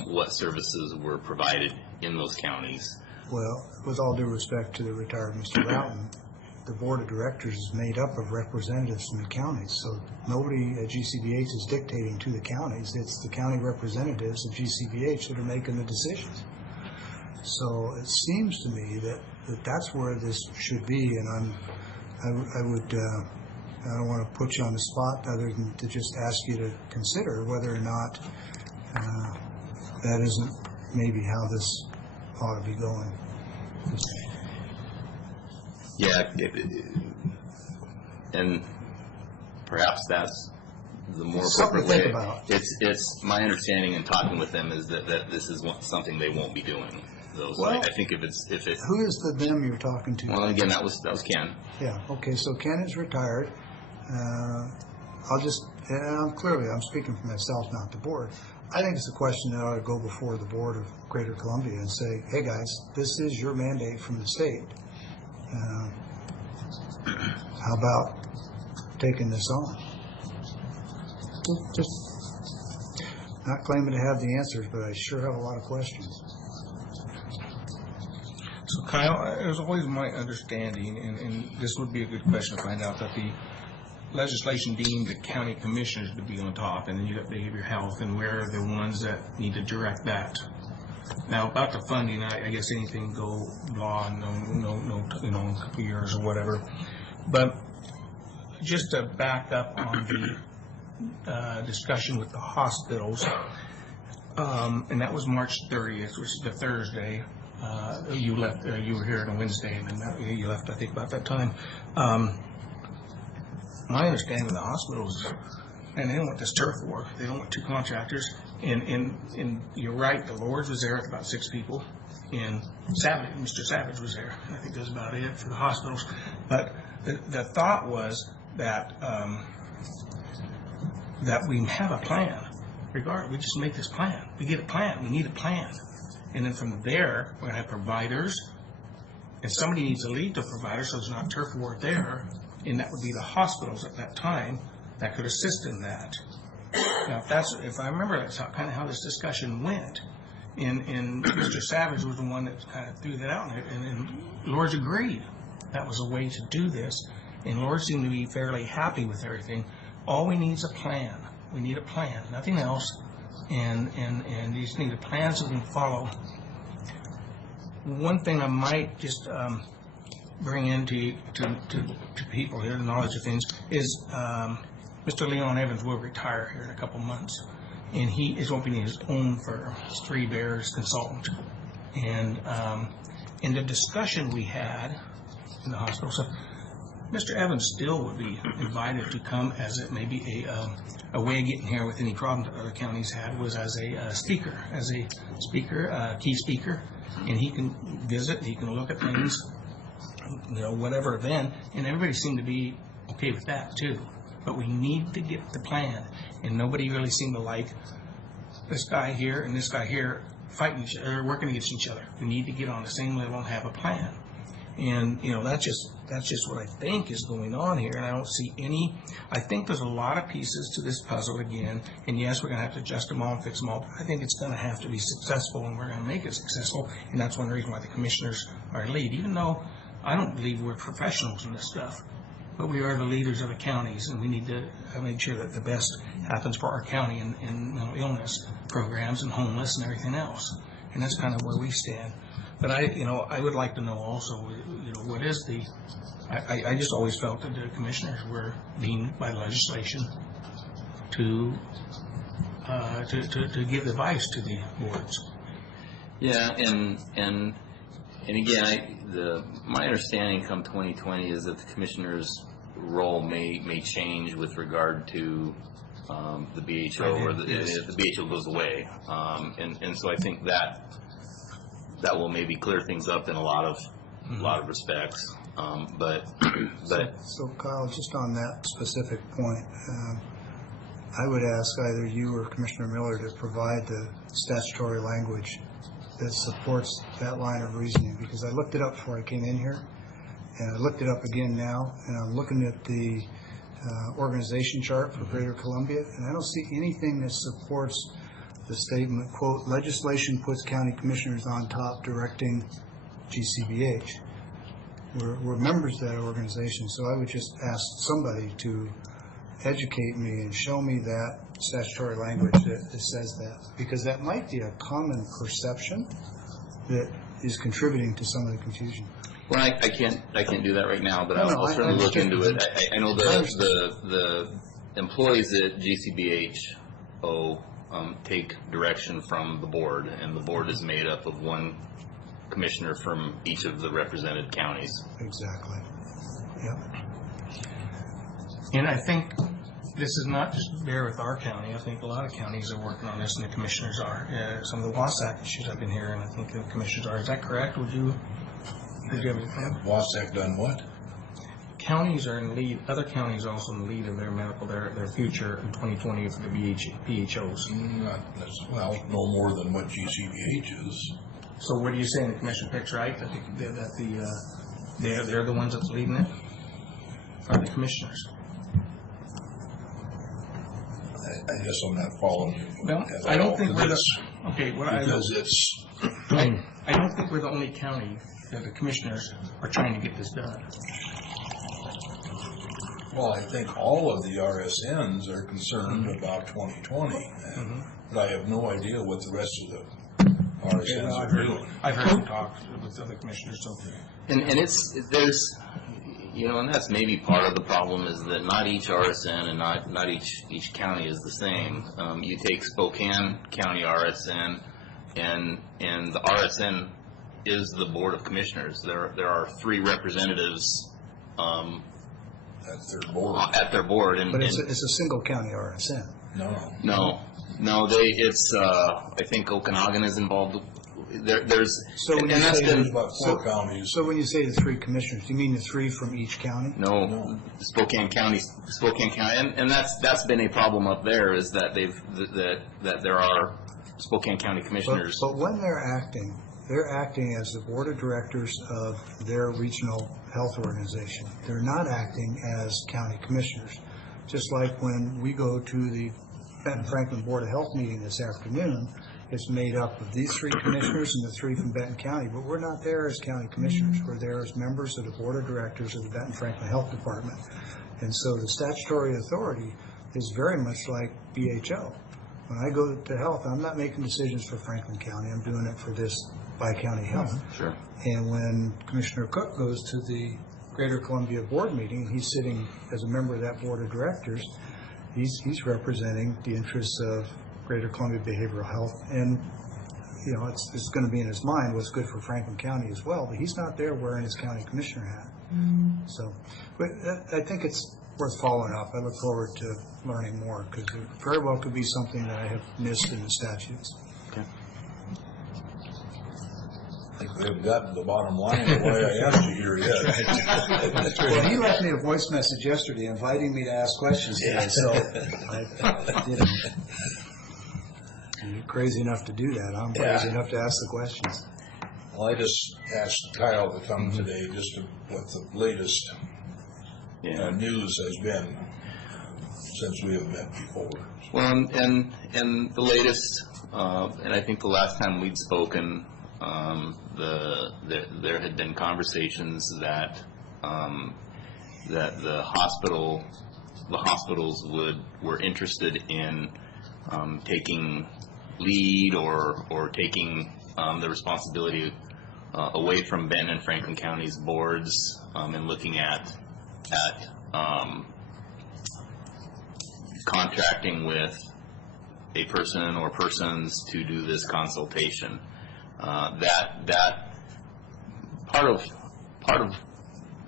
what services were provided in those counties. Well, with all due respect to the retired Mr. Roughton, the board of directors is made up of representatives from the counties, so nobody at GCBH is dictating to the counties. It's the county representatives of GCBH that are making the decisions. So it seems to me that that's where this should be, and I don't want to put you on the spot other than to just ask you to consider whether or not that isn't maybe how this ought to be going. Yeah, and perhaps that's the more appropriate way. It's my understanding in talking with them is that this is something they won't be doing. So I think if it's who is the them you're talking to? Well, again, that was Ken. Yeah. Okay. So Ken is retired. I'm speaking for myself, not the board. I think it's a question that ought to go before the board of Greater Columbia and say, hey guys, this is your mandate from the state. How about taking this on? Just not claiming to have the answers, but I sure have a lot of questions. So Kyle, it was always my understanding, and this would be a good question to find out, that legislation deemed the county commissioners to be on top, and then you got behavior health, and we're the ones that need to direct that. Now, about the funding, I guess anything go law, no, you know, a couple years or whatever. But just to back up on the discussion with the hospitals, and that was March 30th, which is the Thursday. You left. You were here on a Wednesday, and then you left, I think, about that time. My understanding of the hospitals, and they don't want this turf war. They don't want two contractors. And you're right. The Lords was there with about 6 people, and Mr. Savage was there. I think that's about it for the hospitals. But the thought was that that we have a plan. Regardless, we just make this plan. We get a plan. We need a plan. And then from there, we're going to have providers, and somebody needs to lead the providers so there's not turf war there, and that would be the hospitals at that time that could assist in that. Now, if I remember, that's kind of how this discussion went. And Mr. Savage was the one that kind of threw that out, and Lords agreed that was a way to do this, and Lords seemed to be fairly happy with everything. All we need is a plan. We need a plan, nothing else. And you just need a plan so we can follow. One thing I might just bring into to people here, the knowledge of things, is Mr. Leon Evans will retire here in a couple months, and he is opening his own firm, Three Bears Consultant. And in the discussion we had in the hospital, so Mr. Evans still would be invited to come as it may be a way of getting here with any problem that other counties had, was as a speaker, key speaker, and he can visit, he can look at things, you know, whatever then, and everybody seemed to be okay with that too. But we need to get the plan, and nobody really seemed to like this guy here and this guy here fighting each other, working against each other. We need to get on the same level and have a plan. And, you know, that's just what I think is going on here, and I don't see any. I think there's a lot of pieces to this puzzle again, and yes, we're going to have to adjust them all and fix them all, but I think it's going to have to be successful, and we're going to make it successful, and that's one reason why the commissioners are lead, even though I don't believe we're professionals in this stuff, but we are the leaders of the counties, and we need to make sure that the best happens for our county in mental illness programs and homeless and everything else, and that's kind of where we stand. But I would like to know also, what is the, I just always felt that the commissioners were deemed by legislation to give advice to the boards. Yeah, and again, my understanding come 2020 is that the commissioner's role may change with regard to the BHO, or if the BHO goes away, and so I think that will maybe clear things up in a lot of respects. So Kyle, just on that specific point, I would ask either you or Commissioner Miller to provide the statutory language that supports that line of reasoning, because I looked it up before I came in here, and I looked it up again now, and I'm looking at the organization chart for Greater Columbia, and I don't see anything that supports the statement, quote, legislation puts county commissioners on top directing GCBH. We're members of that organization, so I would just ask somebody to educate me and show me that statutory language that says that, because that might be a common perception that is contributing to some of the confusion. Well, I can't do that right now, but I'll certainly look into it. I know the employees at GCBH take direction from the board, and the board is made up of one commissioner from each of the represented counties. Exactly. Yep. And I think this is not just there with our county. I think a lot of counties are working on this, and the commissioners are. Some of the WASAC issues I've been hearing, I think the commissioners are. Is that correct? Would you have anything? WASAC done what? Counties are in lead. Other counties are also in the lead of their medical, their future in 2020 for the PHOs. Well, no more than what GCBH is. So what are you saying? The commission picks right that they're the ones that's leading it, or the commissioners? I guess I'm not following you. Well, I don't think we're the okay. Because it's. I don't think we're the only county that the commissioners are trying to get this done. Well, I think all of the RSNs are concerned about 2020, but I have no idea what the rest of the RSNs are doing. I've heard him talk with other commissioners, so. And there's, and that's maybe part of the problem, is that not each RSN and not each county is the same. You take Spokane County RSN, and the RSN is the Board of Commissioners. There are 3 representatives at their board. But it's a single county RSN. No. I think Okanagan is involved. So when that's been about 4 counties. So when you say the 3 commissioners, do you mean the 3 from each county? No. Spokane County, and that's been a problem up there, is that that there are Spokane County commissioners. But when they're acting as the board of directors of their regional health organization. They're not acting as county commissioners. Just like when we go to the Benton Franklin Board of Health meeting this afternoon, it's made up of these 3 commissioners and the 3 from Benton County, but we're not there as county commissioners. We're there as members of the board of directors of the Benton Franklin Health Department. And so the statutory authority is very much like BHO. When I go to health, I'm not making decisions for Franklin County. I'm doing it for this bi-county health. Sure. And when Commissioner Cook goes to the Greater Columbia Board meeting, he's sitting as a member of that board of directors. He's representing the interests of Greater Columbia Behavioral Health, and it's going to be in his mind what's good for Franklin County as well. But he's not there wearing his county commissioner hat. So, but I think it's worth following up. I look forward to learning more, because it very well could be something that I have missed in the statutes. Okay. I think we haven't gotten to the bottom line of why I asked you here yet. Well, he left me a voice message yesterday inviting me to ask questions today, so you're crazy enough to do that. I'm crazy enough to ask the questions. Well, I just asked Kyle to come today, just what the latest news has been since we have met before. Well, and the latest, and I think the last time we'd spoken, there had been conversations that the hospitals were interested in taking lead or taking the responsibility away from Benton and Franklin County's boards, and looking at contracting with a person or persons to do this consultation. That part of,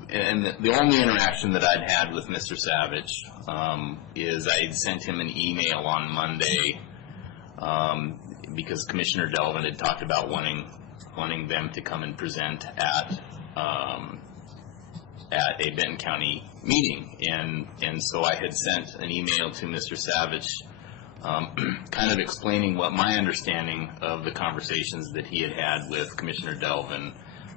and the only interaction that I'd had with Mr. Savage is I'd sent him an email on Monday, because Commissioner Delvin had talked about wanting them to come and present at a Benton County meeting, and so I had sent an email to Mr. Savage, kind of explaining what my understanding of the conversations that he had with Commissioner Delvin,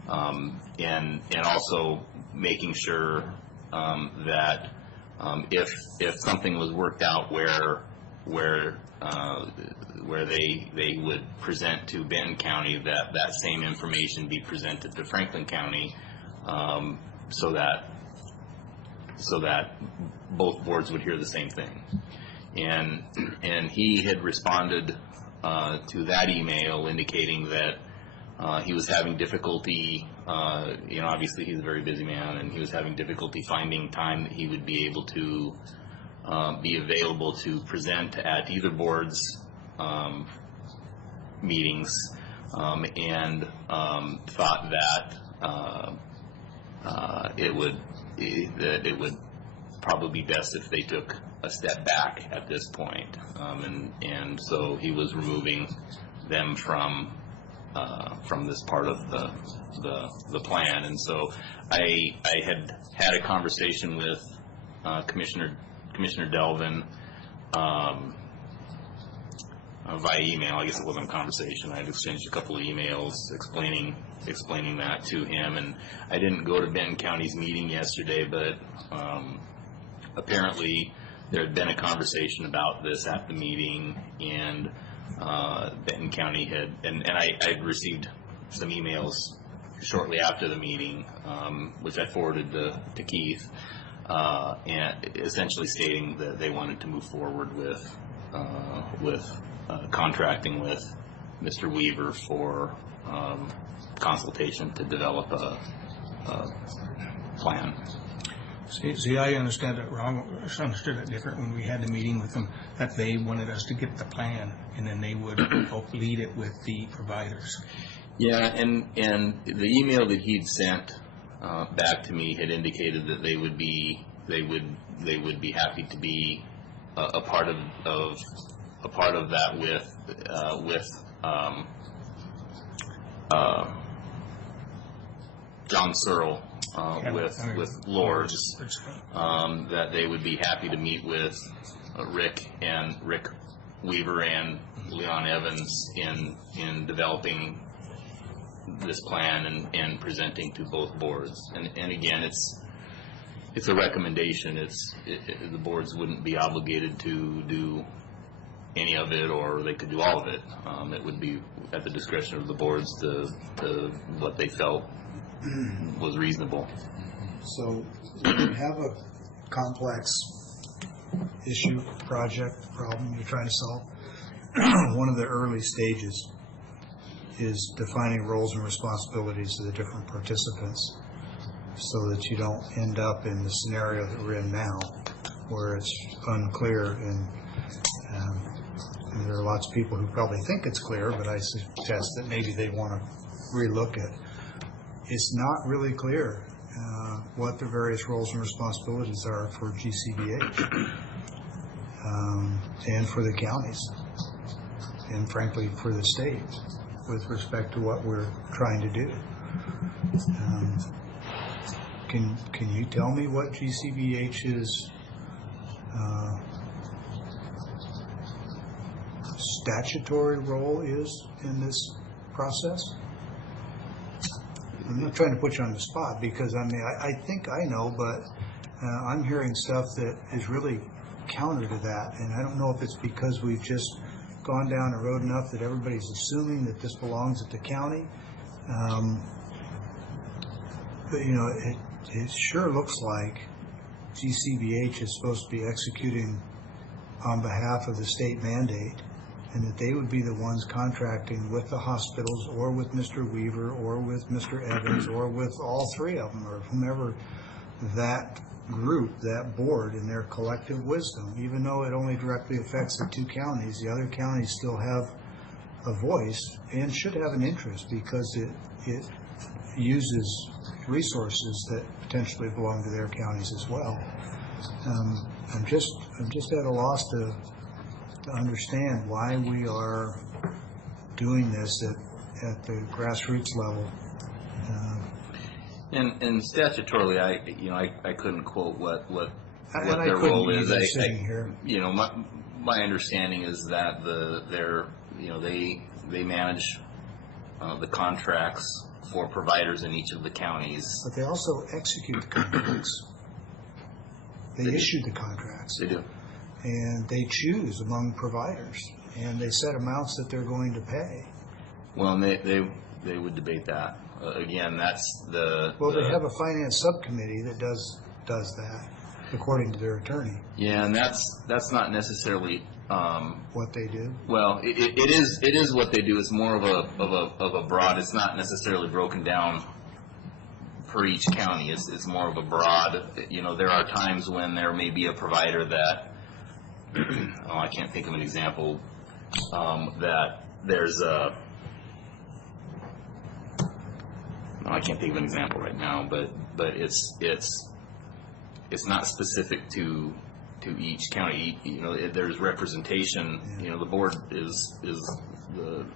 and also making sure that if something was worked out where they would present to Benton County, that same information be presented to Franklin County, so that both boards would hear the same thing. And he had responded to that email indicating that he was having difficulty, obviously he's a very busy man, and he was having difficulty finding time that he would be able to be available to present at either board's meetings, and thought that it would probably be best if they took a step back at this point, and so he was removing them from this part of the plan. And so I had a conversation with Commissioner Delvin via email. I guess it wasn't a conversation. I had exchanged a couple of emails explaining that to him, and I didn't go to Benton County's meeting yesterday, but apparently there had been a conversation about this at the meeting, and Benton County had, and I received some emails shortly after the meeting, which I forwarded to Keith, and essentially stating that they wanted to move forward with contracting with Mr. Weaver for consultation to develop a plan. See, I understand it wrong. I understood it different when we had the meeting with them, that they wanted us to get the plan, and then they would help lead it with the providers. Yeah, and the email that he'd sent back to me had indicated that they would be happy to be a part of that with John Searle. With Lords, that they would be happy to meet with Rick Weaver and Leon Evans in developing this plan and presenting to both boards. And again, it's a recommendation. The boards wouldn't be obligated to do any of it, or they could do all of it. It would be at the discretion of the boards to what they felt was reasonable. So you can have a complex issue, project, problem you're trying to solve. One of the early stages is defining roles and responsibilities of the different participants so that you don't end up in the scenario that we're in now where it's unclear and there are lots of people who probably think it's clear, but I suggest that maybe they want to relook at. It's not really clear what the various roles and responsibilities are for GCBH and for the counties and frankly for the state with respect to what we're trying to do. Can you tell me what GCBH's statutory role is in this process? I'm not trying to put you on the spot because I think I know, but I'm hearing stuff that is really counter to that, and I don't know if it's because we've just gone down the road enough that everybody's assuming that this belongs at the county. But it sure looks like GCBH is supposed to be executing on behalf of the state mandate, and that they would be the ones contracting with the hospitals or with Mr. Weaver or with Mr. Evans or with all three of them or whomever that group, that board, in their collective wisdom. Even though it only directly affects the two counties, the other counties still have a voice and should have an interest because it uses resources that potentially belong to their counties as well. I'm just at a loss to understand why we are doing this at the grassroots level. And statutorily, I couldn't quote what And their role is. Sitting here. My understanding is that they manage the contracts for providers in each of the counties. But they also execute the contracts. They issue the contracts. They do. And they choose among providers, and they set amounts that they're going to pay. Well, and they would debate that. Again, that's the... Well, they have a finance subcommittee that does that, according to their attorney. Yeah, and that's not necessarily... what they do? Well, it is what they do. It's more of a broad... It's not necessarily broken down per each county. It's more of a broad... there are times when there may be a provider that... I can't think of an example, that there's a... I can't think of an example right now, but it's not specific to each county. There's representation. The board is the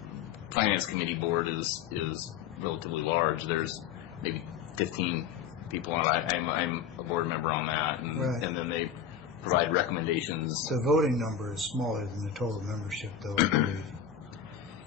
finance committee board is relatively large. There's maybe 15 people on it. I'm a board member on that, and then they provide recommendations. The voting number is smaller than the total membership, though, I believe.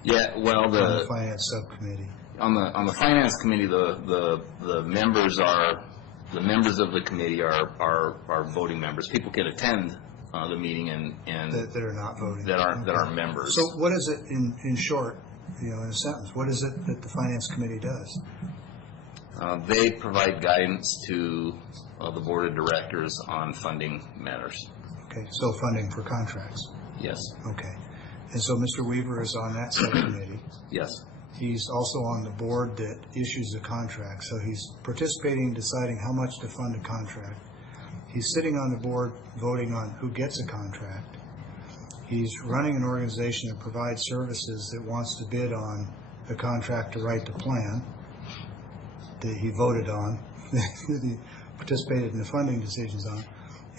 Yeah, well, on the finance subcommittee. On the finance committee, the members of the committee are voting members. People can attend the meeting and that are not voting. That are members. So what is it in short, in a sentence? What is it that the finance committee does? They provide guidance to the board of directors on funding matters. Okay, so funding for contracts. Yes. Okay. And so Mr. Weaver is on that subcommittee. Yes. He's also on the board that issues the contract, so he's participating in deciding how much to fund a contract. He's sitting on the board voting on who gets a contract. He's running an organization that provides services that wants to bid on the contract to write the plan that he voted on, that he participated in the funding decisions on,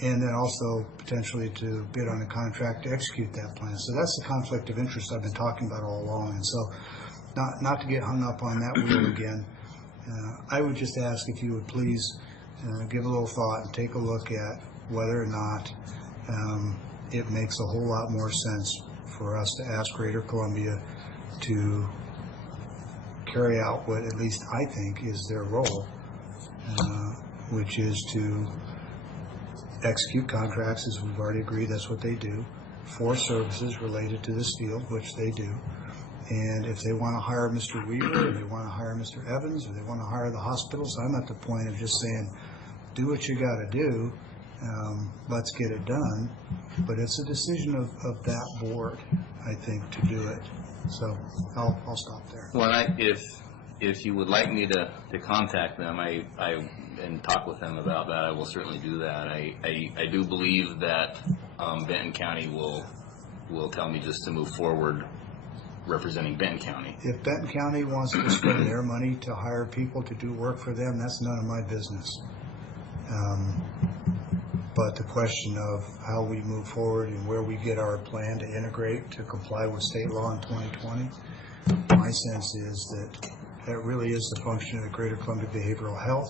and then also potentially to bid on a contract to execute that plan. So that's the conflict of interest I've been talking about all along. And so not to get hung up on that wheel again, I would just ask if you would please give a little thought and take a look at whether or not it makes a whole lot more sense for us to ask Greater Columbia to carry out what at least I think is their role, which is to execute contracts, as we've already agreed that's what they do, for services related to this field, which they do. And if they want to hire Mr. Weaver, or they want to hire Mr. Evans, or they want to hire the hospitals, I'm at the point of just saying, do what you got to do, let's get it done. But it's a decision of that board, I think, to do it. So I'll stop there. Well, if you would like me to contact them, and talk with them about that, I will certainly do that. I do believe that Benton County will tell me just to move forward representing Benton County. If Benton County wants to spend their money to hire people to do work for them, that's none of my business. But the question of how we move forward and where we get our plan to integrate to comply with state law in 2020, my sense is that really is the function of the Greater Columbia Behavioral Health.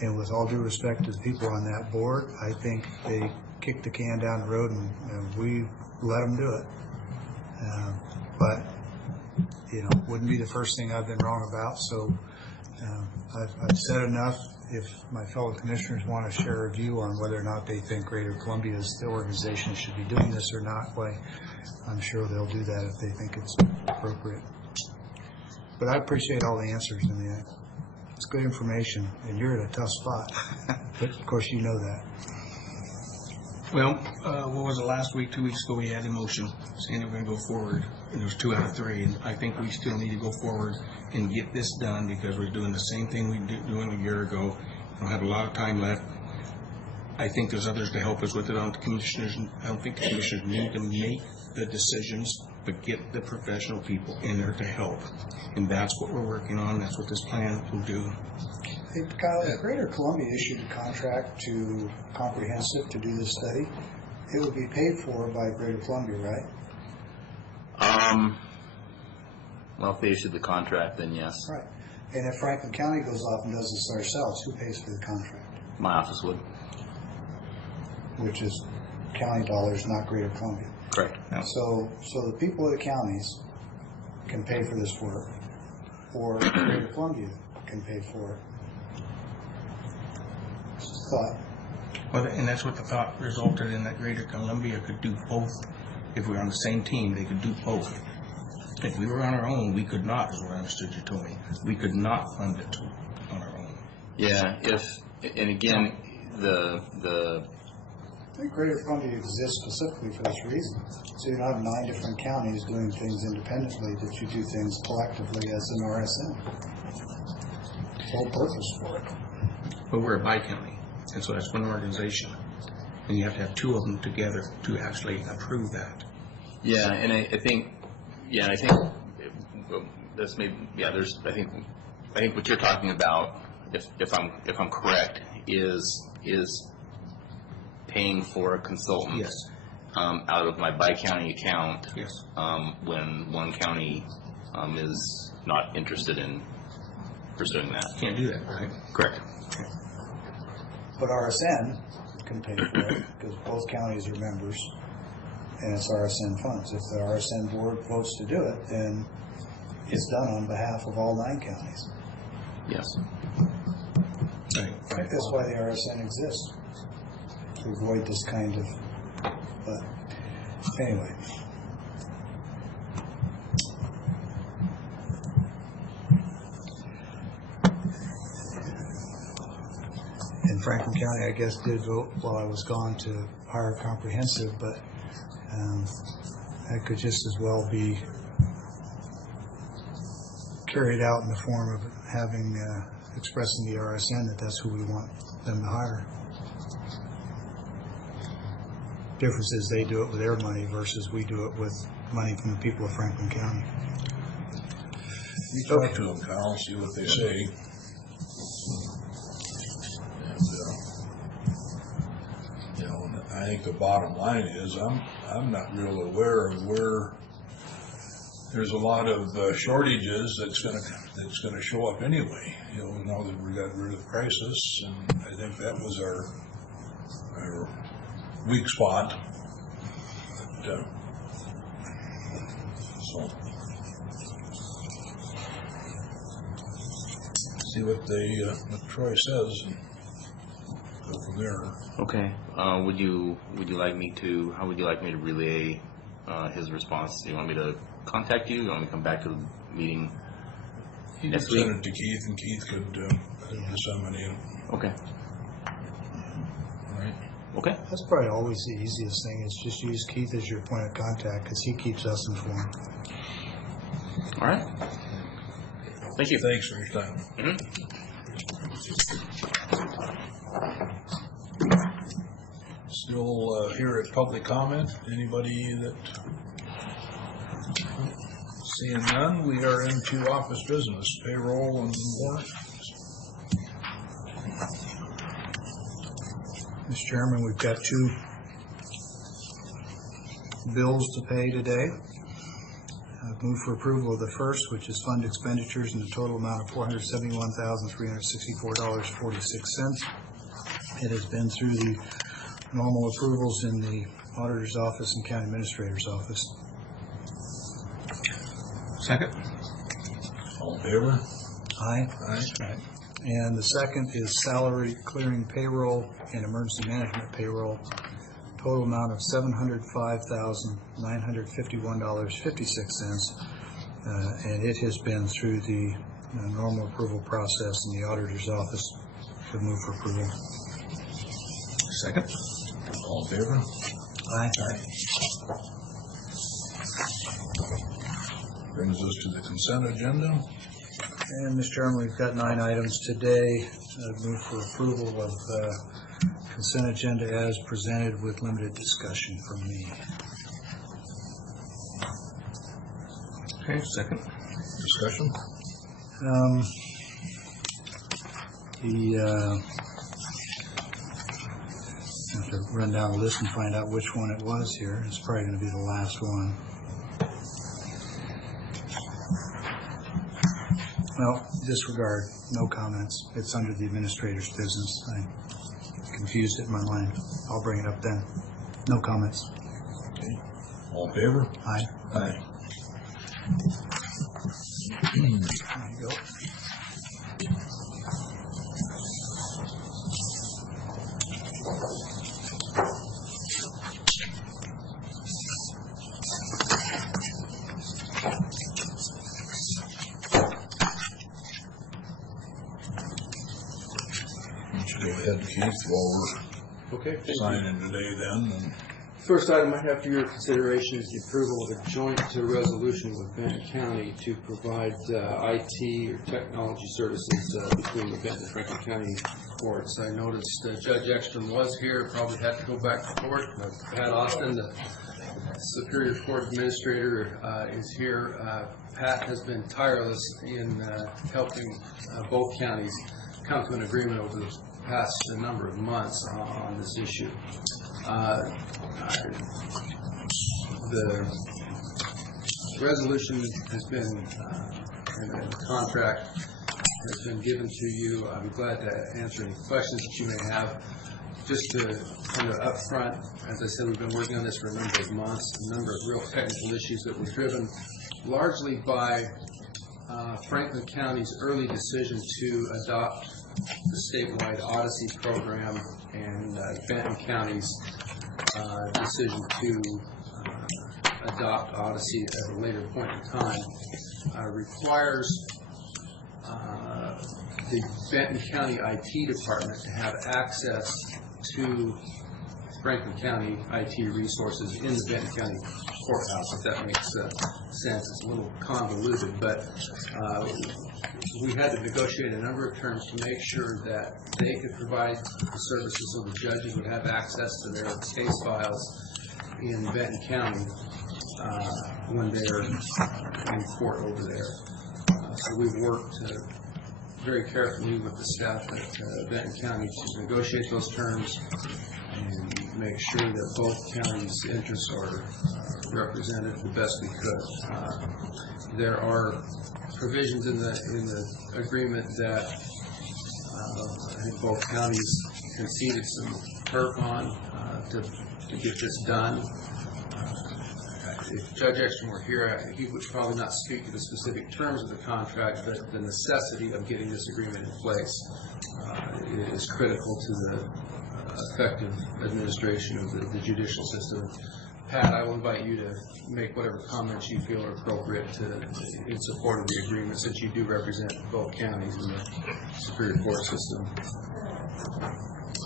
And with all due respect to the people on that board, I think they kicked the can down the road and we let them do it. But, wouldn't be the first thing I've been wrong about. So I've said enough. If my fellow commissioners want to share a view on whether or not they think Greater Columbia is the organization that should be doing this or not, why, I'm sure they'll do that if they think it's appropriate. But I appreciate all the answers. I mean, it's good information, and you're at a tough spot. But, of course, you know that. Well, what was it, last week, 2 weeks ago, we had a motion saying that we're going to go forward, and there was 2 out of 3, and I think we still need to go forward and get this done because we're doing the same thing we did doing a year ago. We don't have a lot of time left. I think there's others to help us with it. I don't think the commissioners need to make the decisions, but get the professional people in there to help. And that's what we're working on. That's what this plan will do. Hey, Kyle, if Greater Columbia issued a contract to Comprehensive to do this study, it would be paid for by Greater Columbia, right? Well, if they issued the contract, then yes. Right. And if Franklin County goes off and does this ourselves, who pays for the contract? My office would. Which is county dollars, not Greater Columbia. Correct. Yeah. So the people of the counties can pay for this work, or Greater Columbia can pay for it. Thought. Well, and that's what the thought resulted in, that Greater Columbia could do both. If we were on the same team, they could do both. If we were on our own, we could not, is what I understood you told me. We could not fund it on our own. Yeah, and again, the I think Greater Columbia exists specifically for this reason. So you don't have 9 different counties doing things independently, that you do things collectively as an RSM. The whole purpose for it. But we're a bi-county, and so that's one organization. And you have to have 2 of them together to actually approve that. Yeah, and I think that's maybe, yeah, I think what you're talking about, if I'm correct, is paying for a consultant. Yes. Out of my bi-county account. Yes. When one county is not interested in pursuing that. Can't do that, right? Correct. But RSN can pay for it because both counties are members, and it's RSN funds. If the RSN board votes to do it, then it's done on behalf of all 9 counties. Yes. Right. I think that's why the RSN exists, to avoid this kind of, but anyway. And Franklin County, I guess, did vote while I was gone to hire comprehensive, but that could just as well be carried out in the form of having, expressing the RSN that that's who we want them to hire. Difference is they do it with their money versus we do it with money from the people of Franklin County. You talk to them, Kyle, see what they say. And, I think the bottom line is I'm not real aware of where there's a lot of shortages that's gonna show up anyway. Now that we got rid of the crisis, and I think that was our weak spot. But, so see what Troy says and go from there. Okay. Would you like me to? How would you like me to relay his response? Do you want me to contact you? Do you want me to come back to the meeting You next could week? send it to Keith, and Keith could disseminate it. Okay. Right. Okay. That's probably always the easiest thing, is just use Keith as your point of contact, because he keeps us informed. All right. Thank you. Thanks for your time. Still here at public comment. Anybody that? Seeing none, we are into office business, payroll and warrant. Mr. Chairman, we've got 2 bills to pay today. I've moved for approval of the first, which is fund expenditures in the total amount of $471,364.46. It has been through the normal approvals in the auditor's office and county administrator's office. Second. All in favor? Aye. Aye. And the second is salary clearing payroll and emergency management payroll. Total amount of $705,951.56. And it has been through the normal approval process in the auditor's office. To move for approval. Second. All in favor? Aye. Brings us to the consent agenda. And Mr. Chairman, we've got 9 items today. Move for approval of consent agenda as presented with limited discussion from me. Okay, second. Discussion? I have to run down the list and find out which one it was here. It's probably going to be the last one. Well, disregard, no comments. It's under the administrator's business. I confused it in my mind. I'll bring it up then. No comments. Okay. All in favor? Aye. Aye. There you go. Go ahead, Keith, while Okay, we're thank you. signing today then. And First item I have for your consideration is the approval of a joint resolution with Benton County to provide IT or technology services between the Benton and Franklin County courts. I noticed Judge Ekstrom was here, probably had to go back to court. Pat Austin, the Superior Court Administrator, is here. Pat has been tireless in helping both counties come to an agreement over the past number of months on this issue. The resolution has been, and the contract has been given to you. I'm glad to answer any questions that you may have. Just to kind of up front, as I said, we've been working on this for a number of months, a number of real technical issues that were driven largely by Franklin County's early decision to adopt the statewide Odyssey program and Benton County's decision to adopt Odyssey at a later point in time requires the Benton County IT department to have access to Franklin County IT resources in the Benton County courthouse, if that makes sense. It's a little convoluted, but we had to negotiate a number of terms to make sure that they could provide the services so the judges would have access to their case files in Benton County when they're in court over there. So we've worked very carefully with the staff at Benton County to negotiate those terms and make sure that both counties' interests are represented the best we could. There are provisions in the agreement that I think both counties conceded some turf on to get this done. If Judge Ekstrom were here, he would probably not speak to the specific terms of the contract, but the necessity of getting this agreement in place is critical to the effective administration of the judicial system. Pat, I will invite you to make whatever comments you feel are appropriate in support of the agreement, since you do represent both counties in the Superior Court system.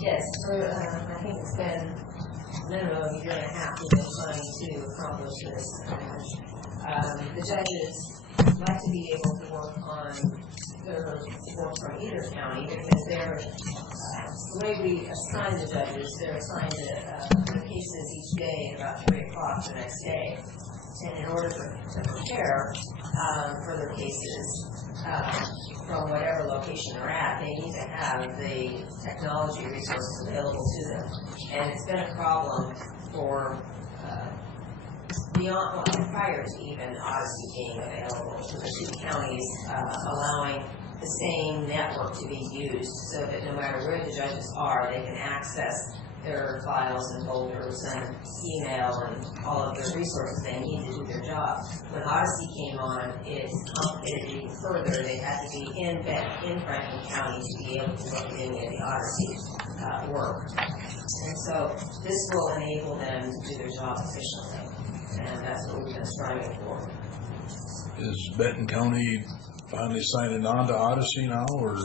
Yes, I think it's been minimum of a year and a half we've been trying to accomplish this. The judges like to be able to work on their work from either county, because they're the way we assign the judges, they're assigned the cases each day at about 3 o'clock the next day. And in order to prepare for their cases from whatever location they're at, they need to have the technology resources available to them. And it's been a problem for beyond, prior to even Odyssey being available to the two counties, allowing the same network to be used so that no matter where the judges are, they can access their files and folders and email and all of the resources they need to do their job. When Odyssey came on, it complicated it even further. They had to be in Franklin County to be able to look at any of the Odyssey work. And so this will enable them to do their job efficiently. And that's what we've been striving for. Is Benton County finally signing on to Odyssey now, or?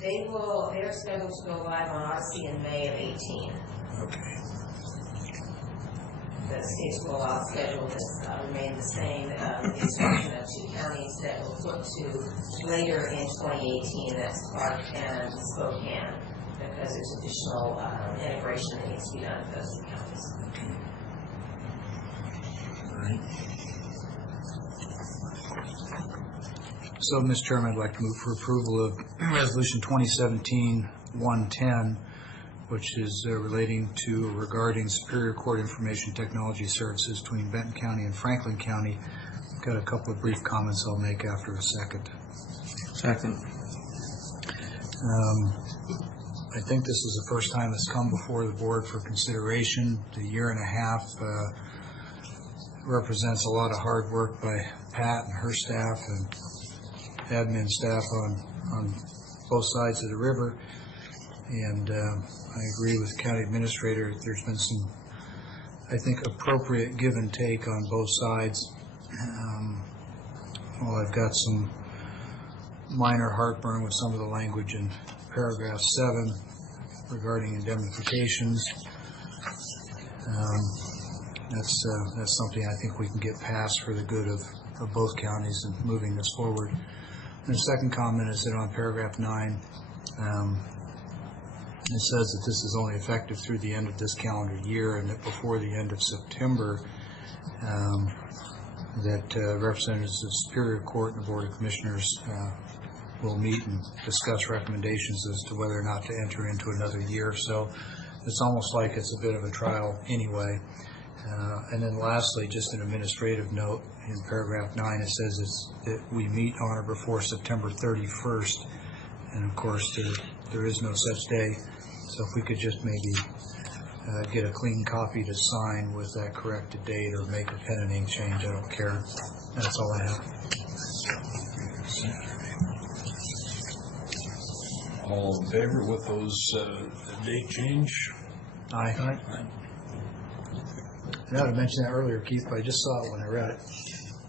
They're scheduled to go live on Odyssey in May of 18. Okay. The state's rollout schedule has remained the same. The instruction of two counties that will flip to later in 2018, that's Clark and Spokane, because there's additional integration that needs to be done for those two counties. Okay. All right. So, Mr. Chairman, I'd like to move for approval of Resolution 2017-110, which is relating to regarding Superior Court Information Technology Services between Benton County and Franklin County. I've got a couple of brief comments I'll make after a second. Second. I think this is the first time it's come before the board for consideration. The year and a half represents a lot of hard work by Pat and her staff and admin staff on both sides of the river, and I agree with the county administrator. There's been some, I think, appropriate give and take on both sides. Well, I've got some minor heartburn with some of the language in paragraph 7 regarding indemnifications. That's something I think we can get past for the good of both counties and moving this forward. And the second comment is that on paragraph 9, it says that this is only effective through the end of this calendar year, and that before the end of September, that representatives of Superior Court and the Board of Commissioners will meet and discuss recommendations as to whether or not to enter into another year. So it's almost like it's a bit of a trial anyway. And then lastly, just an administrative note, in paragraph 9 it says that we meet on or before September 31st, and of course there is no such day. So if we could just maybe get a clean copy to sign with that corrected date, or make a pen and ink change, I don't care. That's all I have. All in favor with those date change? Aye. Aye. I ought to mention that earlier, Keith, but I just saw it when I read it.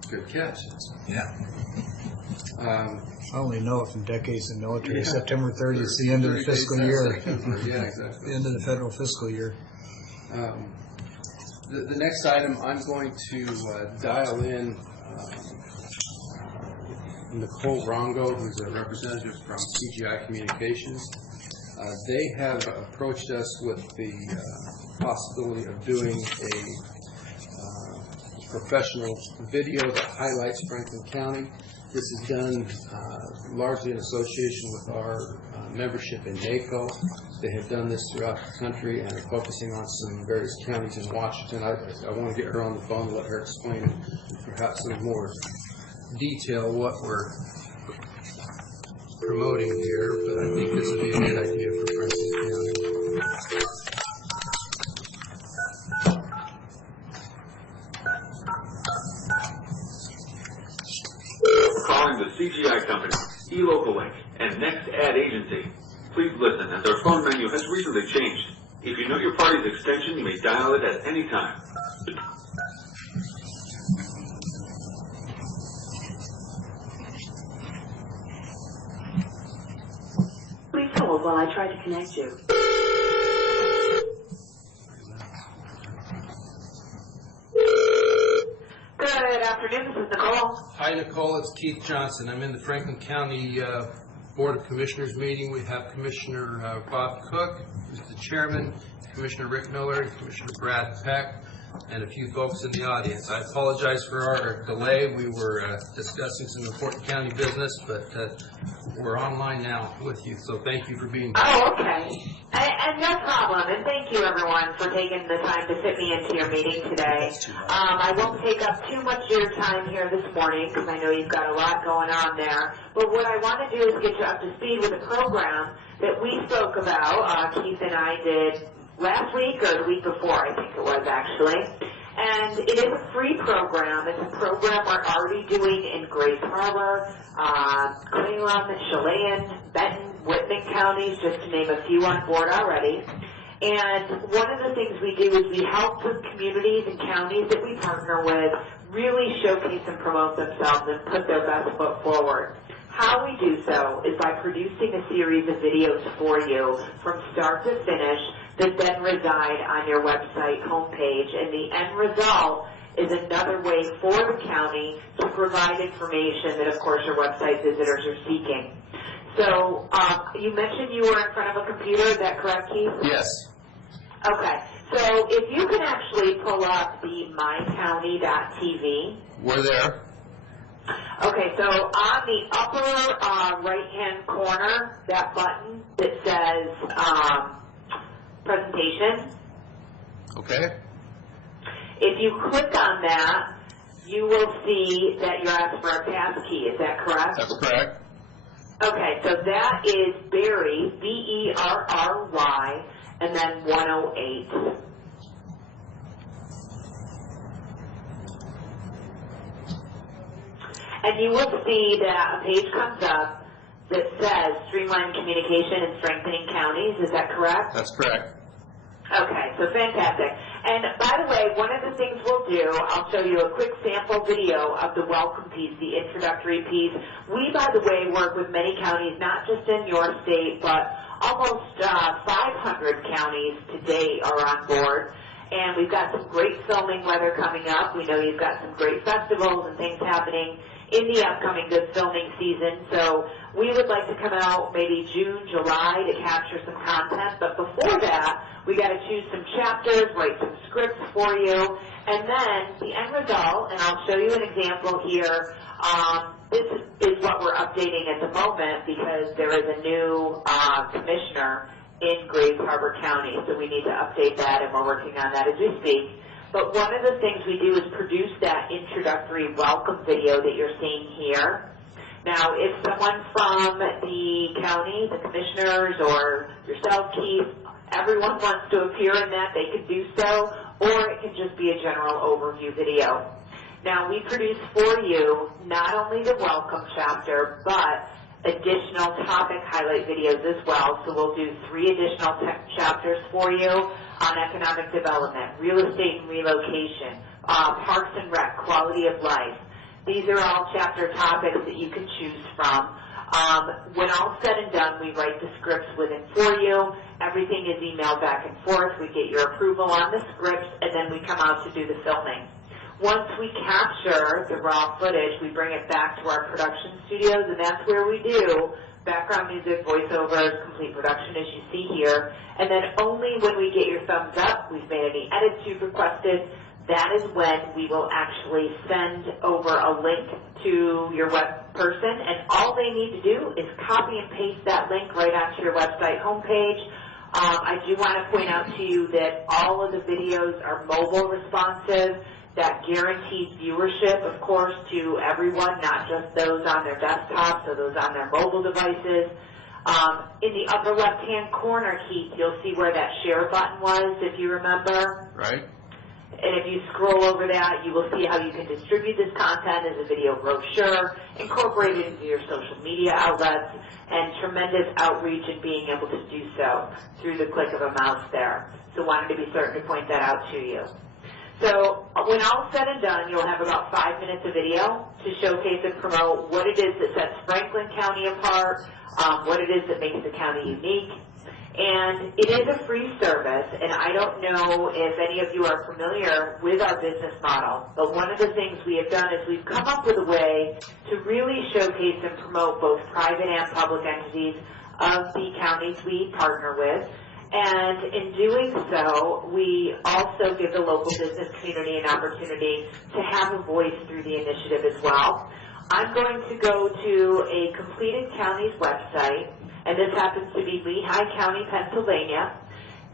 Good catch. Yeah. I only know it from decades in military. Yeah. September 30th is the end of the fiscal year. Yeah, exactly. The end of the federal fiscal year. The next item, I'm going to dial in Nicole Rongo, who's a representative from CGI Communications. They have approached us with the possibility of doing a professional video that highlights Franklin County. This is done largely in association with our membership in NACO. They have done this throughout the country and are focusing on some various counties in Washington. I want to get her on the phone and let her explain perhaps in more detail what we're promoting here, but I think this would be a good idea for Franklin County. Calling the CGI company, eLocalLink, and Next Ad Agency. Please listen, as our phone menu has recently changed. If you know your party's extension, you may dial it at any time. Please hold while I try to connect you. Good afternoon, this is Nicole. Hi, Nicole. It's Keith Johnson. I'm in the Franklin County Board of Commissioners meeting. We have Commissioner Bob Cook, who's the chairman, Commissioner Rick Miller, Commissioner Brad Peck, and a few folks in the audience. I apologize for our delay. We were discussing some important county business, but we're online now with you, so thank you for being here. Oh, okay. And no problem. And thank you, everyone, for taking the time to fit me into your meeting today. I won't take up too much of your time here this morning because I know you've got a lot going on there. But what I want to do is get you up to speed with a program that we spoke about. Keith and I did last week or the week before, I think it was actually. And it is a free program. It's a program we're already doing in Grace Harbor, Cleveland, Chelan, Benton, Whitman counties, just to name a few on board already. And one of the things we do is we help the communities and counties that we partner with really showcase and promote themselves and put their best foot forward. How we do so is by producing a series of videos for you from start to finish that then reside on your website homepage, and the end result is another way for the county to provide information that, of course, your website visitors are seeking. So you mentioned you were in front of a computer, is that correct, Keith? Yes. Okay, so if you can actually pull up the mycounty.tv. We're there. Okay, so on the upper right-hand corner, that button that says presentation. Okay. If you click on that, you will see that you're asked for a passkey. Is that correct? That's correct. Okay, so that is Berry, B-E-R-R-Y, and then 108. And you will see that a page comes up that says Streamline Communication and Strengthening Counties. Is that correct? That's correct. Okay, so fantastic. And by the way, one of the things we'll do, I'll show you a quick sample video of the welcome piece, the introductory piece. We, by the way, work with many counties, not just in your state, but almost 500 counties to date are on board. And we've got some great filming weather coming up. We know you've got some great festivals and things happening in the upcoming good filming season. So we would like to come out maybe June, July to capture some content. But before that, we got to choose some chapters, write some scripts for you. And then the end result, and I'll show you an example here. This is what we're updating at the moment because there is a new commissioner in Grace Harbor County. So we need to update that, and we're working on that as we speak. But one of the things we do is produce that introductory welcome video that you're seeing here. Now, if someone from the county, the commissioners, or yourself, Keith, everyone wants to appear in that, they can do so, or it can just be a general overview video. Now, we produce for you not only the welcome chapter, but additional topic highlight videos as well. So we'll do 3 additional chapters for you on economic development, real estate and relocation, parks and rec, quality of life, These are all chapter topics that you can choose from. When all said and done, we write the scripts within for you. Everything is emailed back and forth. We get your approval on the scripts, and then we come out to do the filming. Once we capture the raw footage, we bring it back to our production studios, and that's where we do background music, voiceovers, complete production, as you see here. And then only when we get your thumbs up, we've made any edits you've requested, that is when we will actually send over a link to your web person, and all they need to do is copy and paste that link right onto your website homepage. I do want to point out to you that all of the videos are mobile responsive. That guarantees viewership, of course, to everyone, not just those on their desktops or those on their mobile devices. In the upper left-hand corner, Keith, you'll see where that share button was, if you remember. Right. And if you scroll over that, you will see how you can distribute this content as a video brochure, incorporate it into your social media outlets, and tremendous outreach in being able to do so through the click of a mouse there. So wanted to be certain to point that out to you. So when all said and done, you'll have about 5 minutes of video to showcase and promote what it is that sets Franklin County apart, what it is that makes the county unique. And it is a free service, and I don't know if any of you are familiar with our business model, but one of the things we have done is we've come up with a way to really showcase and promote both private and public entities of the counties we partner with. And in doing so, we also give the local business community an opportunity to have a voice through the initiative as well. I'm going to go to a completed county's website, and this happens to be Lehigh County, Pennsylvania.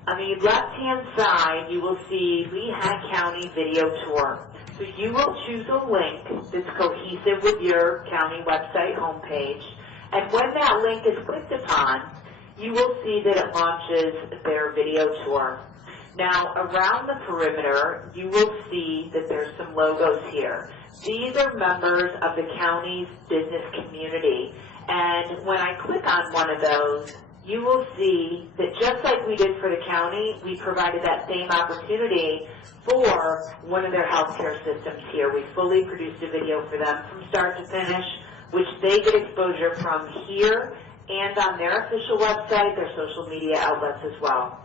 On the left-hand side, you will see Lehigh County Video Tour. So you will choose a link that's cohesive with your county website homepage, and when that link is clicked upon, you will see that it launches their video tour. Now, around the perimeter, you will see that there's some logos here. These are members of the county's business community. And when I click on one of those, you will see that just like we did for the county, we provided that same opportunity for one of their healthcare systems here. We fully produced a video for them from start to finish, which they get exposure from here and on their official website, their social media outlets as well.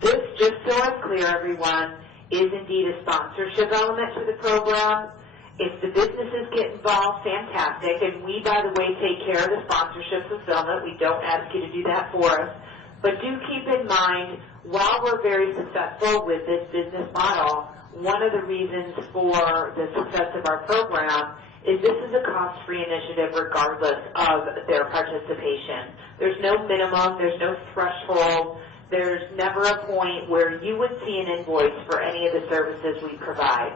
This, just so I'm clear, everyone, is indeed a sponsorship element to the program. If the businesses get involved, fantastic, and we, by the way, take care of the sponsorship fulfillment. We don't ask you to do that for us. But do keep in mind, while we're very successful with this business model, one of the reasons for the success of our program is this is a cost-free initiative regardless of their participation. There's no minimum, there's no threshold, there's never a point where you would see an invoice for any of the services we provide.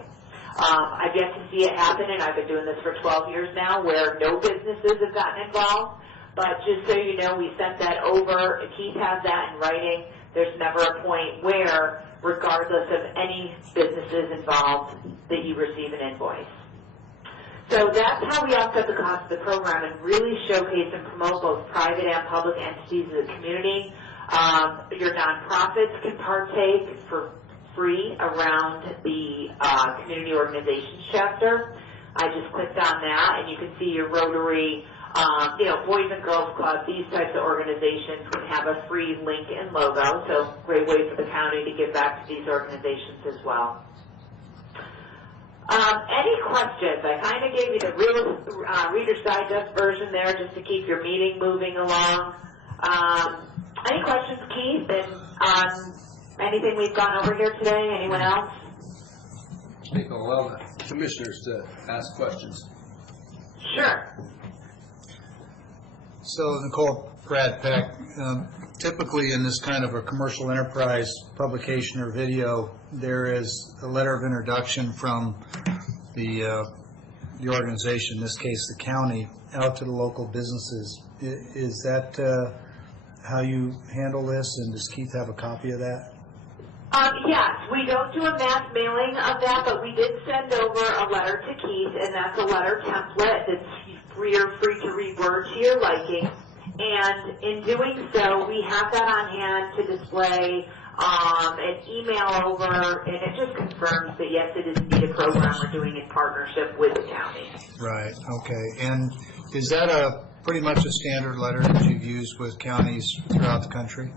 I've yet to see it happen, and I've been doing this for 12 years now, where no businesses have gotten involved. But just so you know, we sent that over. Keith has that in writing. There's never a point where, regardless of any businesses involved, that you receive an invoice. So that's how we offset the cost of the program and really showcase and promote both private and public entities of the community. Your nonprofits can partake for free around the community organizations chapter. I just clicked on that, and you can see your Rotary, Boys and Girls Club, these types of organizations can have a free link and logo, so great way for the county to give back to these organizations as well. Any questions? I kind of gave you the real Reader's Digest version there just to keep your meeting moving along. Any questions, Keith, on anything we've gone over here today? Anyone else? I think I'll allow the commissioners to ask questions. Sure. So, Nicole, Brad Peck, typically in this kind of a commercial enterprise publication or video, there is a letter of introduction from the organization, in this case the county, out to the local businesses. Is that how you handle this, and does Keith have a copy of that? Yes, we don't do a mass mailing of that, but we did send over a letter to Keith, and that's a letter template that's free to reword to your liking. And in doing so, we have that on hand to display an email over, and it just confirms that yes, it is indeed a program we're doing in partnership with the county. Right, okay. And is that pretty much a standard letter that you've used with counties throughout the country?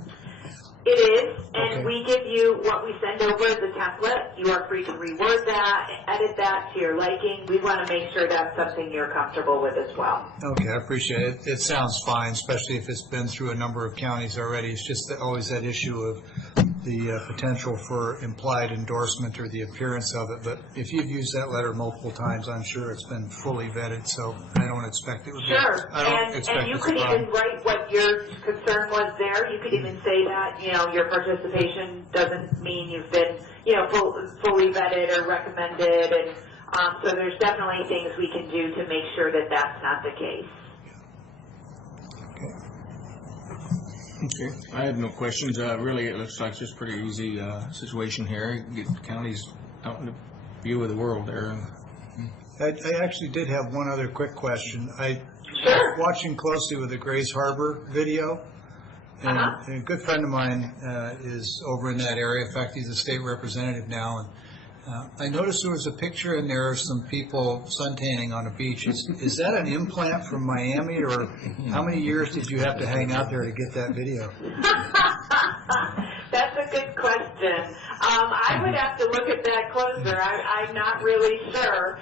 It is, and Okay. we give you what we send over as a template. You are free to reword that, edit that to your liking. We want to make sure that's something you're comfortable with as well. Okay, I appreciate it. It sounds fine, especially if it's been through a number of counties already. It's just always that issue of the potential for implied endorsement or the appearance of it. But if you've used that letter multiple times, I'm sure it's been fully vetted, so I don't expect it would be. Sure, I don't and expect you it's a could problem. even write what your concern was there. You could even say that, your participation doesn't mean you've been, fully vetted or recommended, and so there's definitely things we can do to make sure that that's not the case. Okay, I have no questions. Really, it looks like it's just pretty easy situation here. Get the counties out in the view of the world there. I actually did have one other quick question. Watching closely with the Grays Harbor video, and a good friend of mine is over in that area. In fact, he's a state representative now. And I noticed there was a picture in there of some people suntanning on a beach. Is that an implant from Miami, or how many years did you have to hang out there to get that video? That's a good question. I would have to look at that closer. I'm not really sure.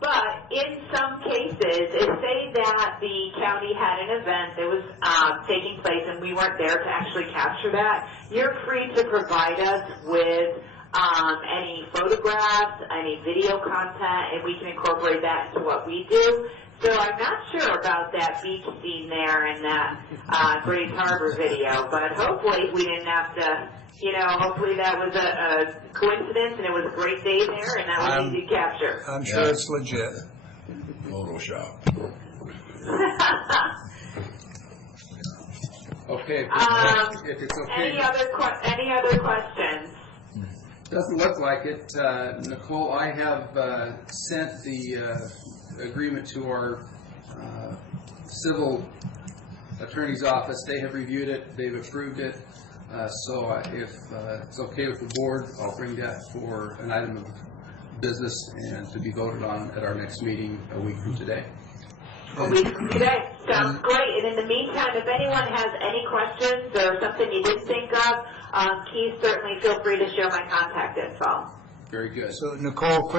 But in some cases, say that the county had an event that was taking place and we weren't there to actually capture that, you're free to provide us with any photographs, any video content, and we can incorporate that into what we do. So I'm not sure about that beach scene there in that Grays Harbor video, but hopefully we didn't have to, hopefully that was a coincidence and it was a great day there and that was easy to capture. I'm sure it's legit. Photoshop. Okay, if it's okay. Any other questions? Doesn't look like it. Nicole, I have sent the agreement to our civil attorney's office. They have reviewed it. They've approved it. So if it's okay with the board, I'll bring that for an item of business and to be voted on at our next meeting a week from today. A week from today. Sounds great. And in the meantime, if anyone has any questions or something you didn't think of, Keith, certainly feel free to share my contact info. Very good. So, Nicole,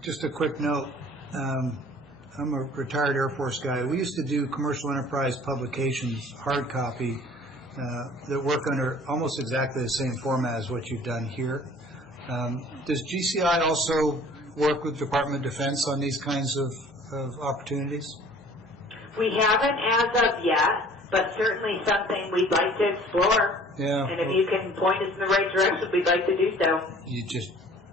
just a quick note. I'm a retired Air Force guy. We used to do commercial enterprise publications, hard copy, that work under almost exactly the same format as what you've done here. Does GCI also work with Department of Defense on these kinds of opportunities? We haven't as of yet, but certainly something we'd like to explore. Yeah. And if you can point us in the right direction, we'd like to do so. You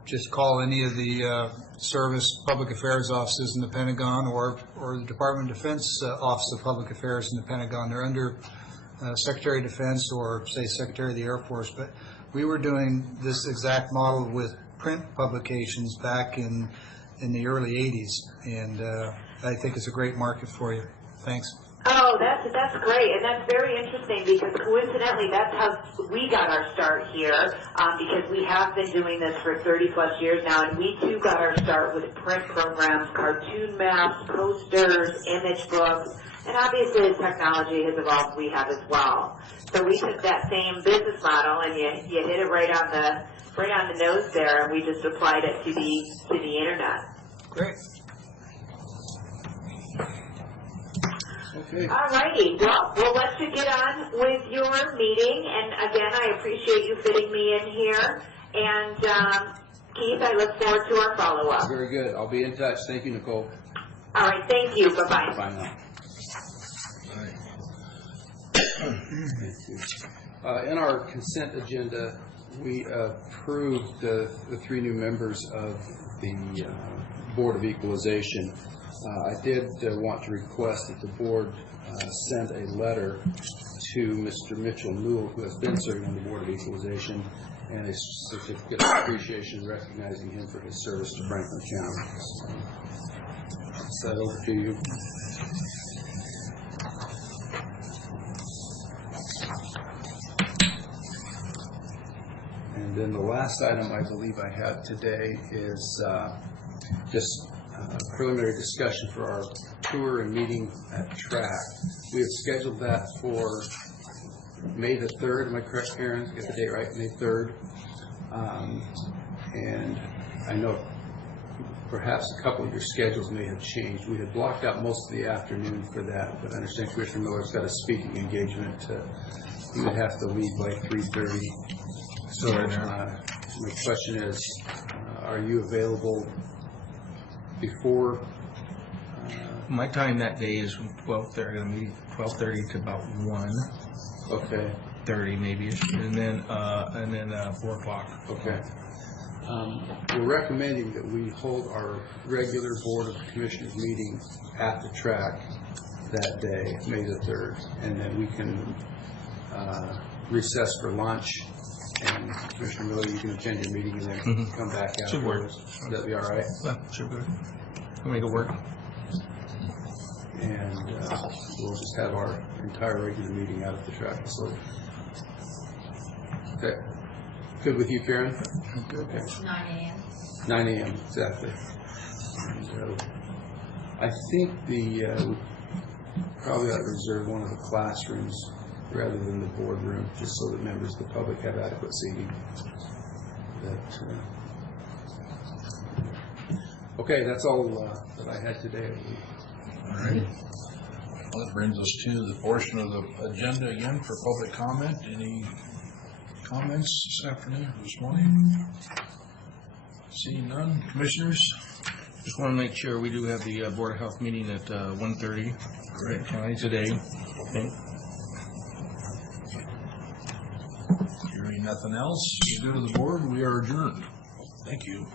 just call any of the service public affairs offices in the Pentagon or the Department of Defense Office of Public Affairs in the Pentagon. They're under Secretary of Defense or, say, Secretary of the Air Force. But we were doing this exact model with print publications back in the early 80s, and I think it's a great market for you. Thanks. Oh, that's great, and that's very interesting because coincidentally, that's how we got our start here. Because we have been doing this for 30+ years now, and we too got our start with print programs, cartoon maps, posters, image books, and obviously as technology has evolved, we have as well. So we took that same business model, and you hit it right on the nose there, and we just applied it to the internet. Great. Okay. All righty. Well, we'll let you get on with your meeting. And again, I appreciate you fitting me in here. And Keith, I look forward to our follow-up. Very good. I'll be in touch. Thank you, Nicole. All right. Thank you. Bye-bye. Bye now. In our consent agenda, we approved the 3 new members of the Board of Equalization. I did want to request that the board send a letter to Mr. Mitchell Newell, who has been serving on the Board of Equalization, and a certificate of appreciation recognizing him for his service to Franklin County. Is that over to you? then the last item I believe I have today is just preliminary discussion for our tour and meeting at track. We have scheduled that for May the 3rd. Am I correct, Karen? Get the date right, May 3rd. And I know perhaps a couple of your schedules may have changed. We had blocked out most of the afternoon for that, but I understand Commissioner Miller's got a speaking engagement. He would have to leave by 3:30. So my question is, are you available before? My time that day is from 12:30, I'm meeting 12:30 to about 1. Okay. 30 maybe, and then 4 o'clock. Okay. We're recommending that we hold our regular Board of Commissioners meeting at the track that day, May the 3rd, and then we can recess for lunch, and Commissioner Miller, you can attend your meeting and then come back afterwards. Would that be all right? Yeah, should be good. We'll make it work. And we'll just have our entire regular meeting out at the track facility. Okay. Good with you, Karen? Okay. 9 a.m. 9 a.m. exactly. And, I think we probably ought to reserve one of the classrooms rather than the boardroom, just so that members of the public have adequate seating. Okay, that's all that I had today. All right. Well, that brings us to the portion of the agenda again for public comment. Any comments this afternoon, this morning? Seeing none. Commissioners? Just want to make sure we do have the Board of Health meeting at 1:30. Great. County today. Okay. Hearing nothing else, to go to the board, we are adjourned. Thank you.